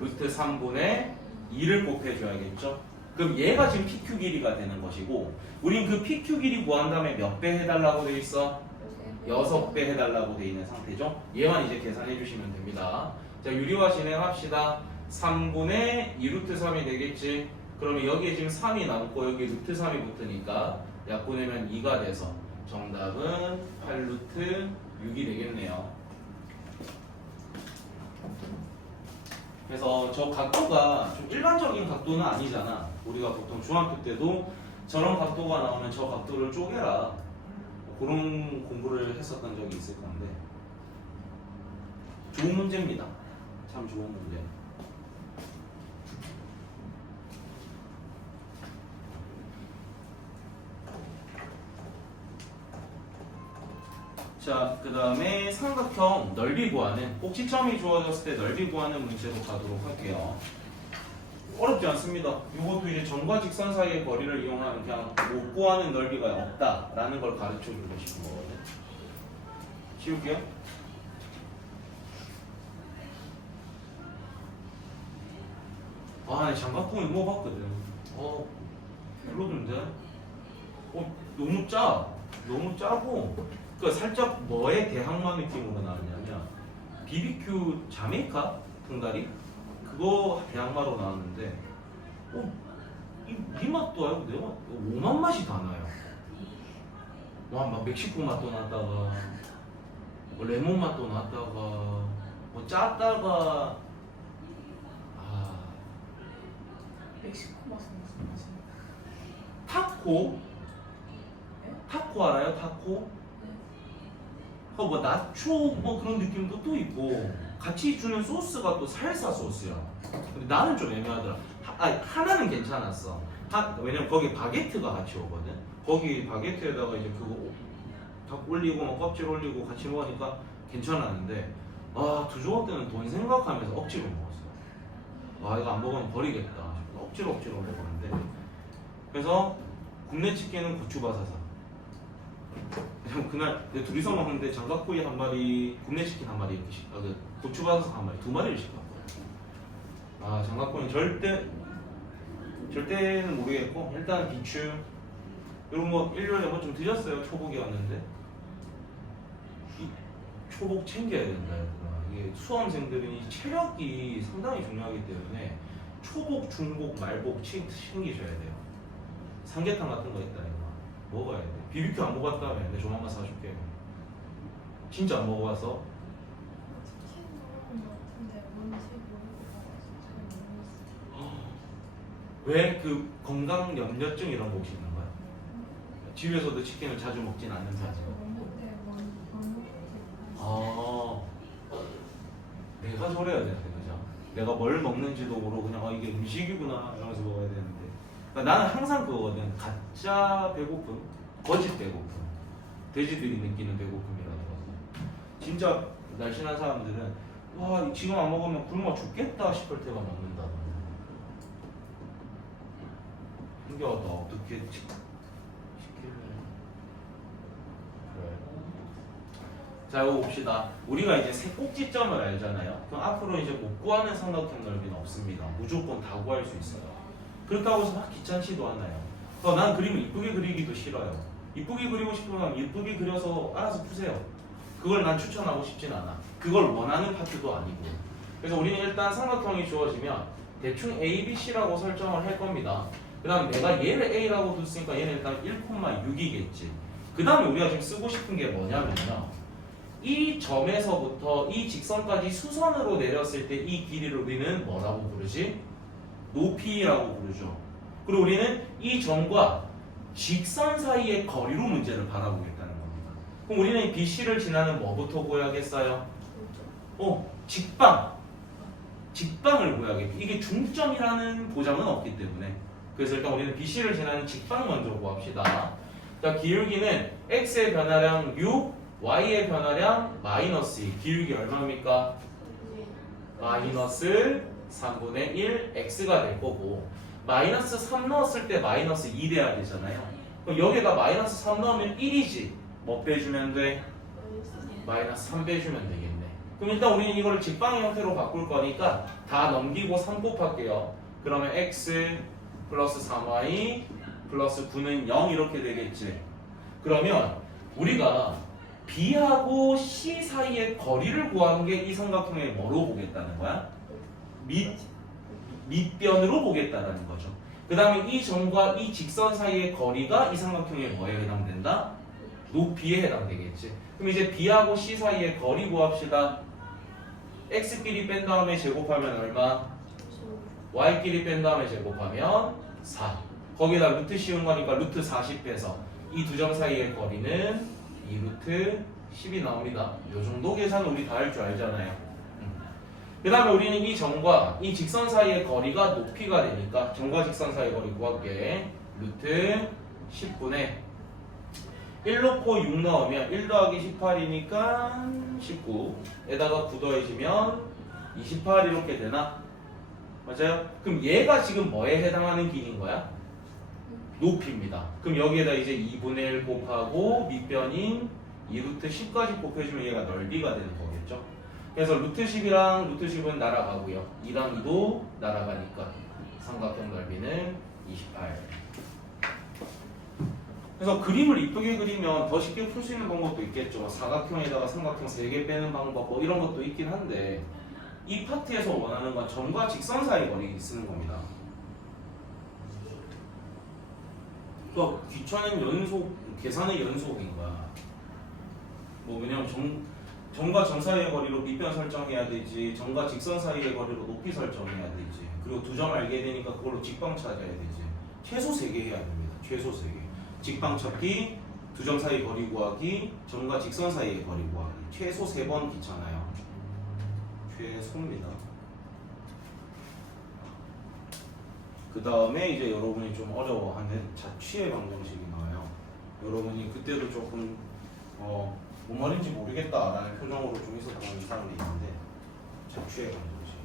루트 3분의 2를 곱해줘야겠죠. 그럼 얘가 지금 PQ 길이가 되는 것이고 우린 그 PQ 길이 구한 다음에 몇 배 해달라고 돼 있어? 6배 해달라고 돼 있는 상태죠. 얘만 이제 계산해 주시면 됩니다. 자, 유리화 진행합시다. 3분의 2루트 3이 되겠지. 그러면 여기에 지금 3이 남고 여기 루트 3이 붙으니까 약분하면 2가 돼서 정답은 8루트 6이 되겠네요. 그래서 저 각도가 좀 일반적인 각도는 아니잖아. 우리가 보통 중학교 때도 저런 각도가 나오면 저 각도를 쪼개라 그런 공부를 했었던 적이 있을 건데 좋은 문제입니다. 참 좋은 문제. 자, 그 다음에 삼각형 넓이 구하는 꼭지점이 주어졌을 때 넓이 구하는 문제로 가도록 할게요. 어렵지 않습니다. 이것도 이제 점과 직선 사이의 거리를 이용하면 그냥 못 구하는 넓이가 없다라는 걸 가르쳐 주고 싶은 거거든. 지울게요. 아, 내 장갑봉 이거 봤거든. 별로던데? 너무 짜. 너무 짜고. 그 살짝 뭐에 대항마 느낌으로 나왔냐면 BBQ 자메이카 통다리? 그거 대항마로 나왔는데 이 맛도 알고 내 맛, 오만 맛이 다 나요. 와, 막 멕시코 맛도 났다가 뭐 레몬 맛도 났다가 뭐 짰다가 멕시코 맛은 무슨 맛이에요? 타코? 타코 알아요? 타코? 뭐 나초 뭐 그런 느낌도 또 있고 같이 주는 소스가 또 살사 소스야. 근데 나는 좀 애매하더라. 하나는 괜찮았어. 왜냐면 거기 바게트가 같이 오거든. 거기 바게트에다가 이제 그거 닭 올리고 막 껍질 올리고 같이 먹으니까 괜찮았는데 두 조각 때는 돈 생각하면서 억지로 먹었어. 이거 안 먹으면 버리겠다 싶어서 억지로 먹었는데 그래서 국내 치킨은 고추바사사. 그날 둘이서 먹는데 장갑구이 한 마리, 국내 치킨 한 마리 이렇게 그 고추바사삭 한 마리, 2마리를 시켰거든요. 장갑구이는 절대는 모르겠고 일단 비추 그리고 뭐 일요일에 뭐 좀 드셨어요. 초복이었는데 이 초복 챙겨야 된다 얘들아. 이게 수험생들은 이 체력이 상당히 중요하기 때문에 초복, 중복, 말복 챙기셔야 돼요. 삼계탕 같은 거 있다 이거 먹어야 돼. BBQ 안 먹었다며. 내 조만간 사줄게. 진짜 안 먹어봐서? 치킨 먹은 것 같은데 뭔지 모르고 왜 그 건강 염려증 이런 거 혹시 있는 거야? 집에서도 치킨을 자주 먹진 않는 편이야. 내가 저래야 되는데 그죠? 내가 뭘 먹는지도 모르고 그냥 이게 음식이구나 이러면서 먹어야 되는데 그러니까 나는 항상 그거거든. 가짜 배고픔, 거짓 배고픔, 돼지들이 느끼는 배고픔이라고. 진짜 날씬한 사람들은 와 지금 안 먹으면 굶어 죽겠다 싶을 때만 먹는다. 신기하다. 어떻게 시킬래? 그래. 자, 이거 봅시다. 우리가 이제 세 꼭지점을 알잖아요. 그럼 앞으로 이제 못 구하는 삼각형 넓이는 없습니다. 무조건 다 구할 수 있어요. 그렇다고 해서 막 귀찮지도 않아요. 난 그림을 이쁘게 그리기도 싫어요. 이쁘게 그리고 싶으면 이쁘게 그려서 알아서 푸세요. 그걸 난 추천하고 싶진 않아. 그걸 원하는 파트도 아니고. 그래서 우리는 일단 삼각형이 주어지면 대충 A, B, C라고 설정을 할 겁니다. 그 다음 내가 얘를 A라고 뒀으니까 얘는 일단 1,6이겠지. 그 다음에 우리가 지금 쓰고 싶은 게 뭐냐면요. 이 점에서부터 이 직선까지 수선으로 내렸을 때 이 길이를 우리는 뭐라고 부르지? 높이라고 부르죠. 그리고 우리는 이 점과 직선 사이의 거리로 문제를 바라보겠다는 겁니다. 그럼 우리는 BC를 지나는 뭐부터 구해야겠어요? 직방을 구해야겠죠. 이게 중점이라는 보장은 없기 때문에. 그래서 일단 우리는 BC를 지나는 직방 먼저 구합시다. 자, 기울기는 x의 변화량 6, y의 변화량 마이너스 2. 기울기 얼마입니까? 마이너스 3분의 1 x가 될 거고, 마이너스 3 넣었을 때 마이너스 2 돼야 되잖아요. 그럼 여기다 마이너스 3 넣으면 1이지. 뭐 빼주면 돼? 마이너스 3 빼주면 되겠네. 그럼 일단 우리는 이거를 직방의 형태로 바꿀 거니까 다 넘기고 3 곱할게요. 그러면 x 플러스 3y 플러스 9는 0 이렇게 되겠지. 그러면 우리가 B하고 C 사이의 거리를 구하는 게 이 삼각형의 뭐로 보겠다는 거야? 밑변으로 보겠다라는 거죠. 그 다음에 이 점과 이 직선 사이의 거리가 이 삼각형의 뭐에 해당된다? 높이에 해당되겠지. 그럼 이제 B하고 C 사이의 거리 구합시다. X끼리 뺀 다음에 제곱하면 얼마? Y끼리 뺀 다음에 제곱하면 4. 거기다 루트 씌운 거니까 루트 40 빼서 이 두 점 사이의 거리는 2루트 10이 나옵니다. 이 정도 계산은 우리 다 할 줄 알잖아요. 그 다음에 우리는 이 점과 이 직선 사이의 거리가 높이가 되니까 점과 직선 사이의 거리 구할게. 루트 10분의 1 넣고 6 넣으면 1 더하기 18이니까 19에다가 9 더해지면 28 이렇게 되나? 맞아요? 그럼 얘가 지금 뭐에 해당하는 길인 거야? 높이입니다. 그럼 여기에다 이제 2분의 1 곱하고 밑변인 2루트 10까지 곱해주면 얘가 넓이가 되는 거겠죠. 그래서 루트 10이랑 루트 10은 날아가고요. 2랑 2도 날아가니까 삼각형 넓이는 28. 그래서 그림을 이쁘게 그리면 더 쉽게 풀 수 있는 방법도 있겠죠. 사각형에다가 삼각형 3개 빼는 방법 뭐 이런 것도 있긴 한데 이 파트에서 원하는 건 점과 직선 사이 거리 쓰는 겁니다. 또 귀찮은 연속, 계산의 연속인 거야. 뭐 왜냐면 점과 점 사이의 거리로 밑변 설정해야 되지, 점과 직선 사이의 거리로 높이 설정해야 되지, 그리고 두 점 알게 되니까 그걸로 직방 찾아야 되지. 최소 3개 해야 됩니다. 최소 3개. 직방 찾기, 두 점 사이 거리 구하기, 점과 직선 사이의 거리 구하기. 최소 3번 귀찮아요. 최소입니다. 그 다음에 이제 여러분이 좀 어려워하는 자취의 방정식이 나와요. 여러분이 그때도 조금 뭔 말인지 모르겠다라는 표정으로 좀 있었던 사람이 있는데, 자취의 방정식.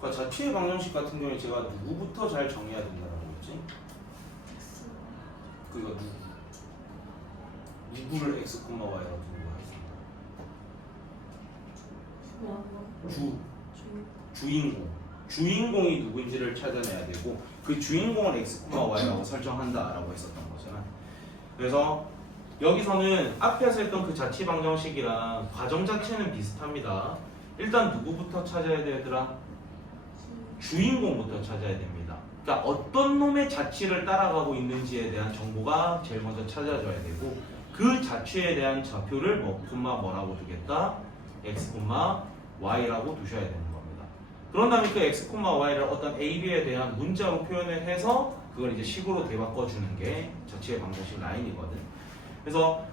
그러니까 자취의 방정식 같은 경우에 제가 누구부터 잘 정해야 된다라고 했지? 그니까 누구를 x, y라고 두고 주인공이 누군지를 찾아내야 되고 그 주인공을 x, y라고 설정한다라고 했었던 거잖아. 그래서 여기서는 앞에서 했던 그 자취 방정식이랑 과정 자체는 비슷합니다. 일단 누구부터 찾아야 되더라? 주인공부터 찾아야 됩니다. 그러니까 어떤 놈의 자취를 따라가고 있는지에 대한 정보가 제일 먼저 찾아줘야 되고 그 자취에 대한 좌표를 뭐라고 두겠다? x, y라고 두셔야 되는 겁니다. 그런 다음에 그 x, y를 어떤 a, b에 대한 문자로 표현을 해서 그걸 이제 식으로 되바꿔주는 게 자취의 방정식 라인이거든. 그래서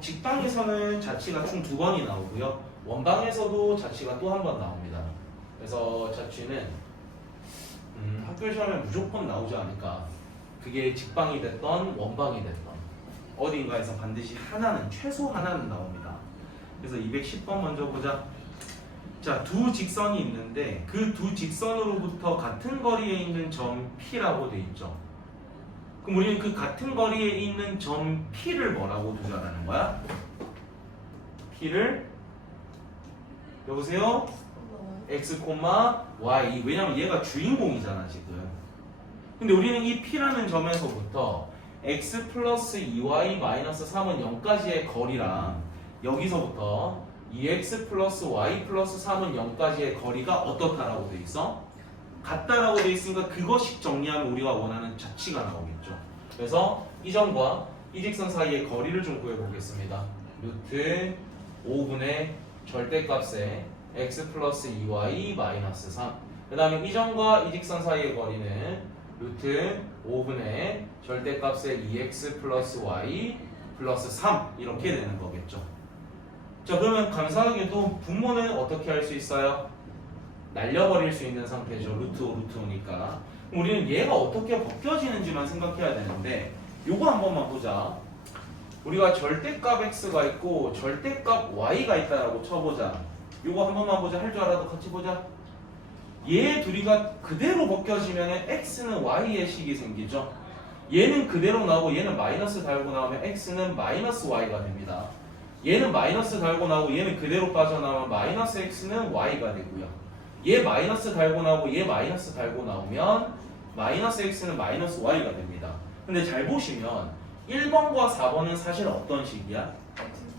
직방에서는 자취가 총 2번이 나오고요. 원방에서도 자취가 또 한 번 나옵니다. 그래서 자취는 학교 시험에 무조건 나오지 않을까. 그게 직방이 됐던 원방이 됐던 어딘가에서 반드시 하나는, 최소 하나는 나옵니다. 그래서 210번 먼저 보자. 자, 두 직선이 있는데 그 두 직선으로부터 같은 거리에 있는 점 P라고 돼 있죠. 그럼 우리는 그 같은 거리에 있는 점 P를 뭐라고 두자라는 거야? P를 여보세요? x, y. 왜냐면 얘가 주인공이잖아 지금. 근데 우리는 이 P라는 점에서부터 x 플러스 2y 마이너스 3은 0까지의 거리랑 여기서부터 2x 플러스 y 플러스 3은 0까지의 거리가 어떻다라고 돼 있어? 같다라고 돼 있으니까 그것씩 정리하면 우리가 원하는 자취가 나오겠죠. 그래서 이 점과 이 직선 사이의 거리를 좀 구해보겠습니다. 루트 5분의 절대값에 x 플러스 2y 마이너스 3. 그 다음에 이 점과 이 직선 사이의 거리는 루트 5분의 절대값에 2x 플러스 y 플러스 3 이렇게 되는 거겠죠. 자, 그러면 감사하게도 분모는 어떻게 할 수 있어요? 날려버릴 수 있는 상태죠. 루트 5, 루트 5니까. 우리는 얘가 어떻게 벗겨지는지만 생각해야 되는데 요거 한 번만 보자. 우리가 절대값 x가 있고 절대값 y가 있다라고 쳐보자. 요거 한 번만 보자. 할 줄 알아도 같이 보자. 얘 둘이가 그대로 벗겨지면 x는 y의 식이 생기죠. 얘는 그대로 나오고 얘는 마이너스 달고 나오면 x는 마이너스 y가 됩니다. 얘는 마이너스 달고 나오고 얘는 그대로 빠져나오면 마이너스 x는 y가 되고요. 얘 마이너스 달고 나오고 얘 마이너스 달고 나오면 마이너스 x는 마이너스 y가 됩니다. 근데 잘 보시면 1번과 4번은 사실 어떤 식이야?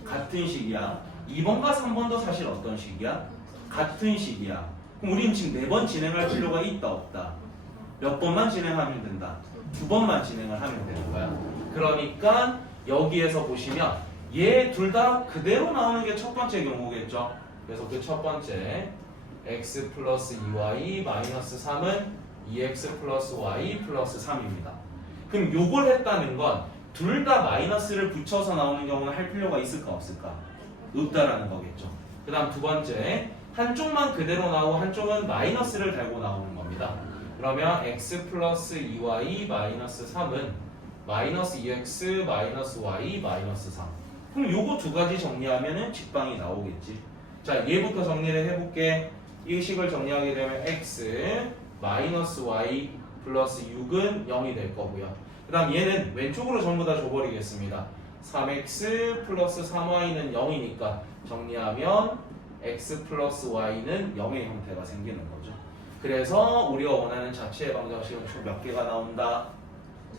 같은 식이야. 2번과 3번도 사실 어떤 식이야? 같은 식이야. 그럼 우리는 지금 4번 진행할 필요가 있다 없다? 몇 번만 진행하면 된다? 2번만 진행을 하면 되는 거야. 그러니까 여기에서 보시면 얘 둘 다 그대로 나오는 게 첫 번째 경우겠죠. 그래서 그 첫 번째 x 플러스 2y 마이너스 3은 2x 플러스 y 플러스 3입니다. 그럼 요걸 했다는 건 둘 다 마이너스를 붙여서 나오는 경우는 할 필요가 있을까 없을까? 없다라는 거겠죠. 그 다음 두 번째 한쪽만 그대로 나오고 한쪽은 마이너스를 달고 나오는 겁니다. 그러면 x 플러스 2y 마이너스 3은 마이너스 2x 마이너스 y 마이너스 3. 그럼 요거 두 가지 정리하면은 직방이 나오겠지. 자, 얘부터 정리를 해볼게. 이 식을 정리하게 되면 x 마이너스 y 플러스 6은 0이 될 거고요. 그 다음 얘는 왼쪽으로 전부 다 줘버리겠습니다. 3x 플러스 3y는 0이니까 정리하면 x 플러스 y는 0의 형태가 생기는 거죠. 그래서 우리가 원하는 자체의 방정식은 총 몇 개가 나온다?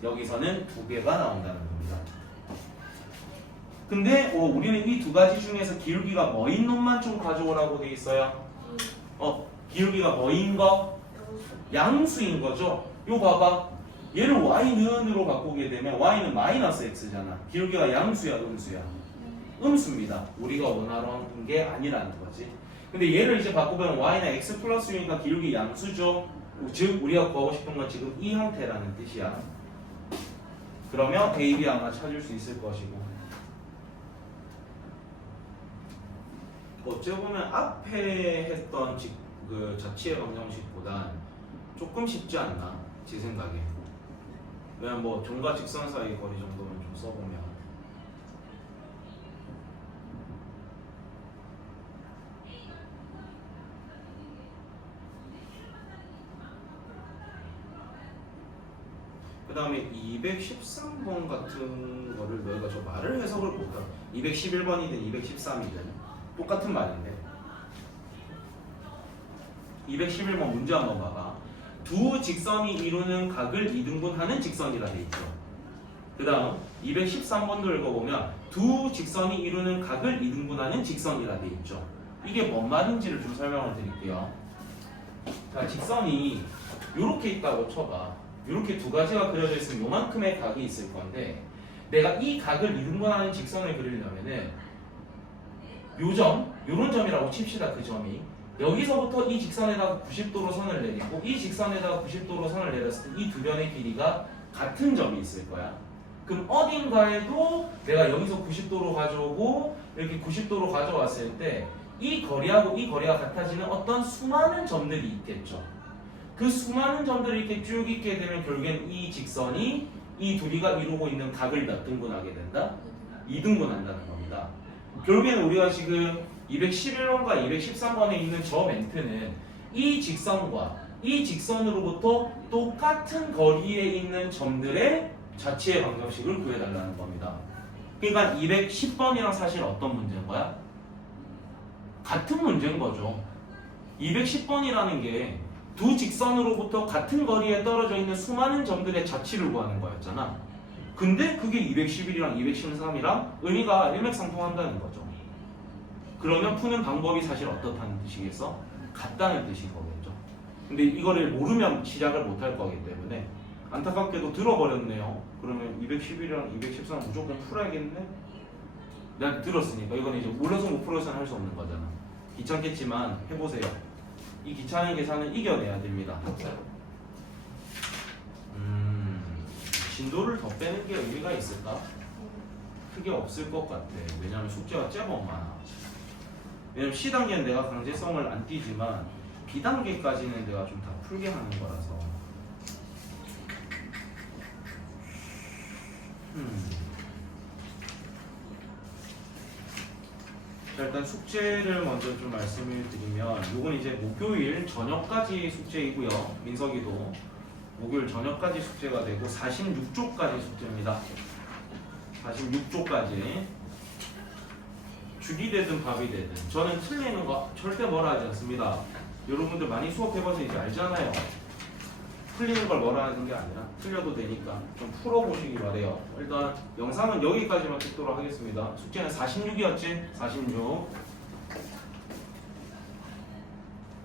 여기서는 2개가 나온다는 겁니다. 근데 우리는 이 두 가지 중에서 기울기가 뭐인 놈만 좀 가져오라고 돼 있어요. 기울기가 뭐인 거? 양수인 거죠. 요 봐봐. 얘를 y는으로 바꾸게 되면 y는 마이너스 x잖아. 기울기가 양수야 음수야? 음수입니다. 우리가 원하는 게 아니라는 거지. 근데 얘를 이제 바꾸면 y는 x 플러스 u니까 기울기 양수죠. 즉 우리가 구하고 싶은 건 지금 이 형태라는 뜻이야. 그러면 a, b 아마 찾을 수 있을 것이고. 어찌 보면 앞에 했던 그 자취의 방정식보단 조금 쉽지 않나 제 생각에. 왜냐면 뭐 종과 직선 사이 거리 정도는 좀 써보면. 그 다음에 213번 같은 거를 너희가 저 말을 해석을 볼까? 211번이든 213이든 똑같은 말인데 211번 문제 한번 봐봐. 두 직선이 이루는 각을 이등분하는 직선이라 돼 있죠. 그 다음 213번도 읽어보면 두 직선이 이루는 각을 이등분하는 직선이라 돼 있죠. 이게 뭔 말인지를 좀 설명을 드릴게요. 자, 직선이 이렇게 있다고 쳐봐. 이렇게 두 가지가 그려져 있으면 요만큼의 각이 있을 건데 내가 이 각을 이등분하는 직선을 그리려면은 요 점, 요런 점이라고 칩시다. 그 점이 여기서부터 이 직선에다가 90도로 선을 내리고 이 직선에다가 90도로 선을 내렸을 때 이 두 변의 길이가 같은 점이 있을 거야. 그럼 어딘가에도 내가 여기서 90도로 가져오고 이렇게 90도로 가져왔을 때 이 거리하고 이 거리가 같아지는 어떤 수많은 점들이 있겠죠. 그 수많은 점들이 이렇게 쭉 있게 되면 결국엔 이 직선이 이 둘이가 이루고 있는 각을 몇 등분하게 된다? 2등분한다는 겁니다. 결국에는 우리가 지금 211번과 213번에 있는 저 멘트는 이 직선과 이 직선으로부터 똑같은 거리에 있는 점들의 자취의 방정식을 구해달라는 겁니다. 그러니까 210번이랑 사실 어떤 문제인 거야? 같은 문제인 거죠. 210번이라는 게 두 직선으로부터 같은 거리에 떨어져 있는 수많은 점들의 자취를 구하는 거였잖아. 근데 그게 211이랑 213이랑 의미가 일맥상통한다는 거죠. 그러면 푸는 방법이 사실 어떻다는 뜻이겠어? 같다는 뜻인 거겠죠. 근데 이거를 모르면 시작을 못 할 거기 때문에 안타깝게도 들어버렸네요. 그러면 211이랑 213 무조건 풀어야겠네? 내가 들었으니까 이거는 이제 몰라서 못 풀어서는 할 수 없는 거잖아. 귀찮겠지만 해보세요. 이 귀찮은 계산은 이겨내야 됩니다. 진도를 더 빼는 게 의미가 있을까? 크게 없을 것 같아. 왜냐면 숙제가 제법 많아. 왜냐면 C단계는 내가 강제성을 안 띄지만 B단계까지는 내가 좀 다 풀게 하는 거라서 자, 일단 숙제를 먼저 좀 말씀을 드리면 요건 이제 목요일 저녁까지 숙제이고요. 민석이도 목요일 저녁까지 숙제가 되고 46조까지 숙제입니다. 46조까지 죽이 되든 밥이 되든 저는 틀리는 거 절대 뭐라 하지 않습니다. 여러분들 많이 수업해봐서 이제 알잖아요. 틀리는 걸 뭐라 하는 게 아니라 틀려도 되니까 좀 풀어보시기 바래요. 일단 영상은 여기까지만 찍도록 하겠습니다. 숙제는 46이었지? 46.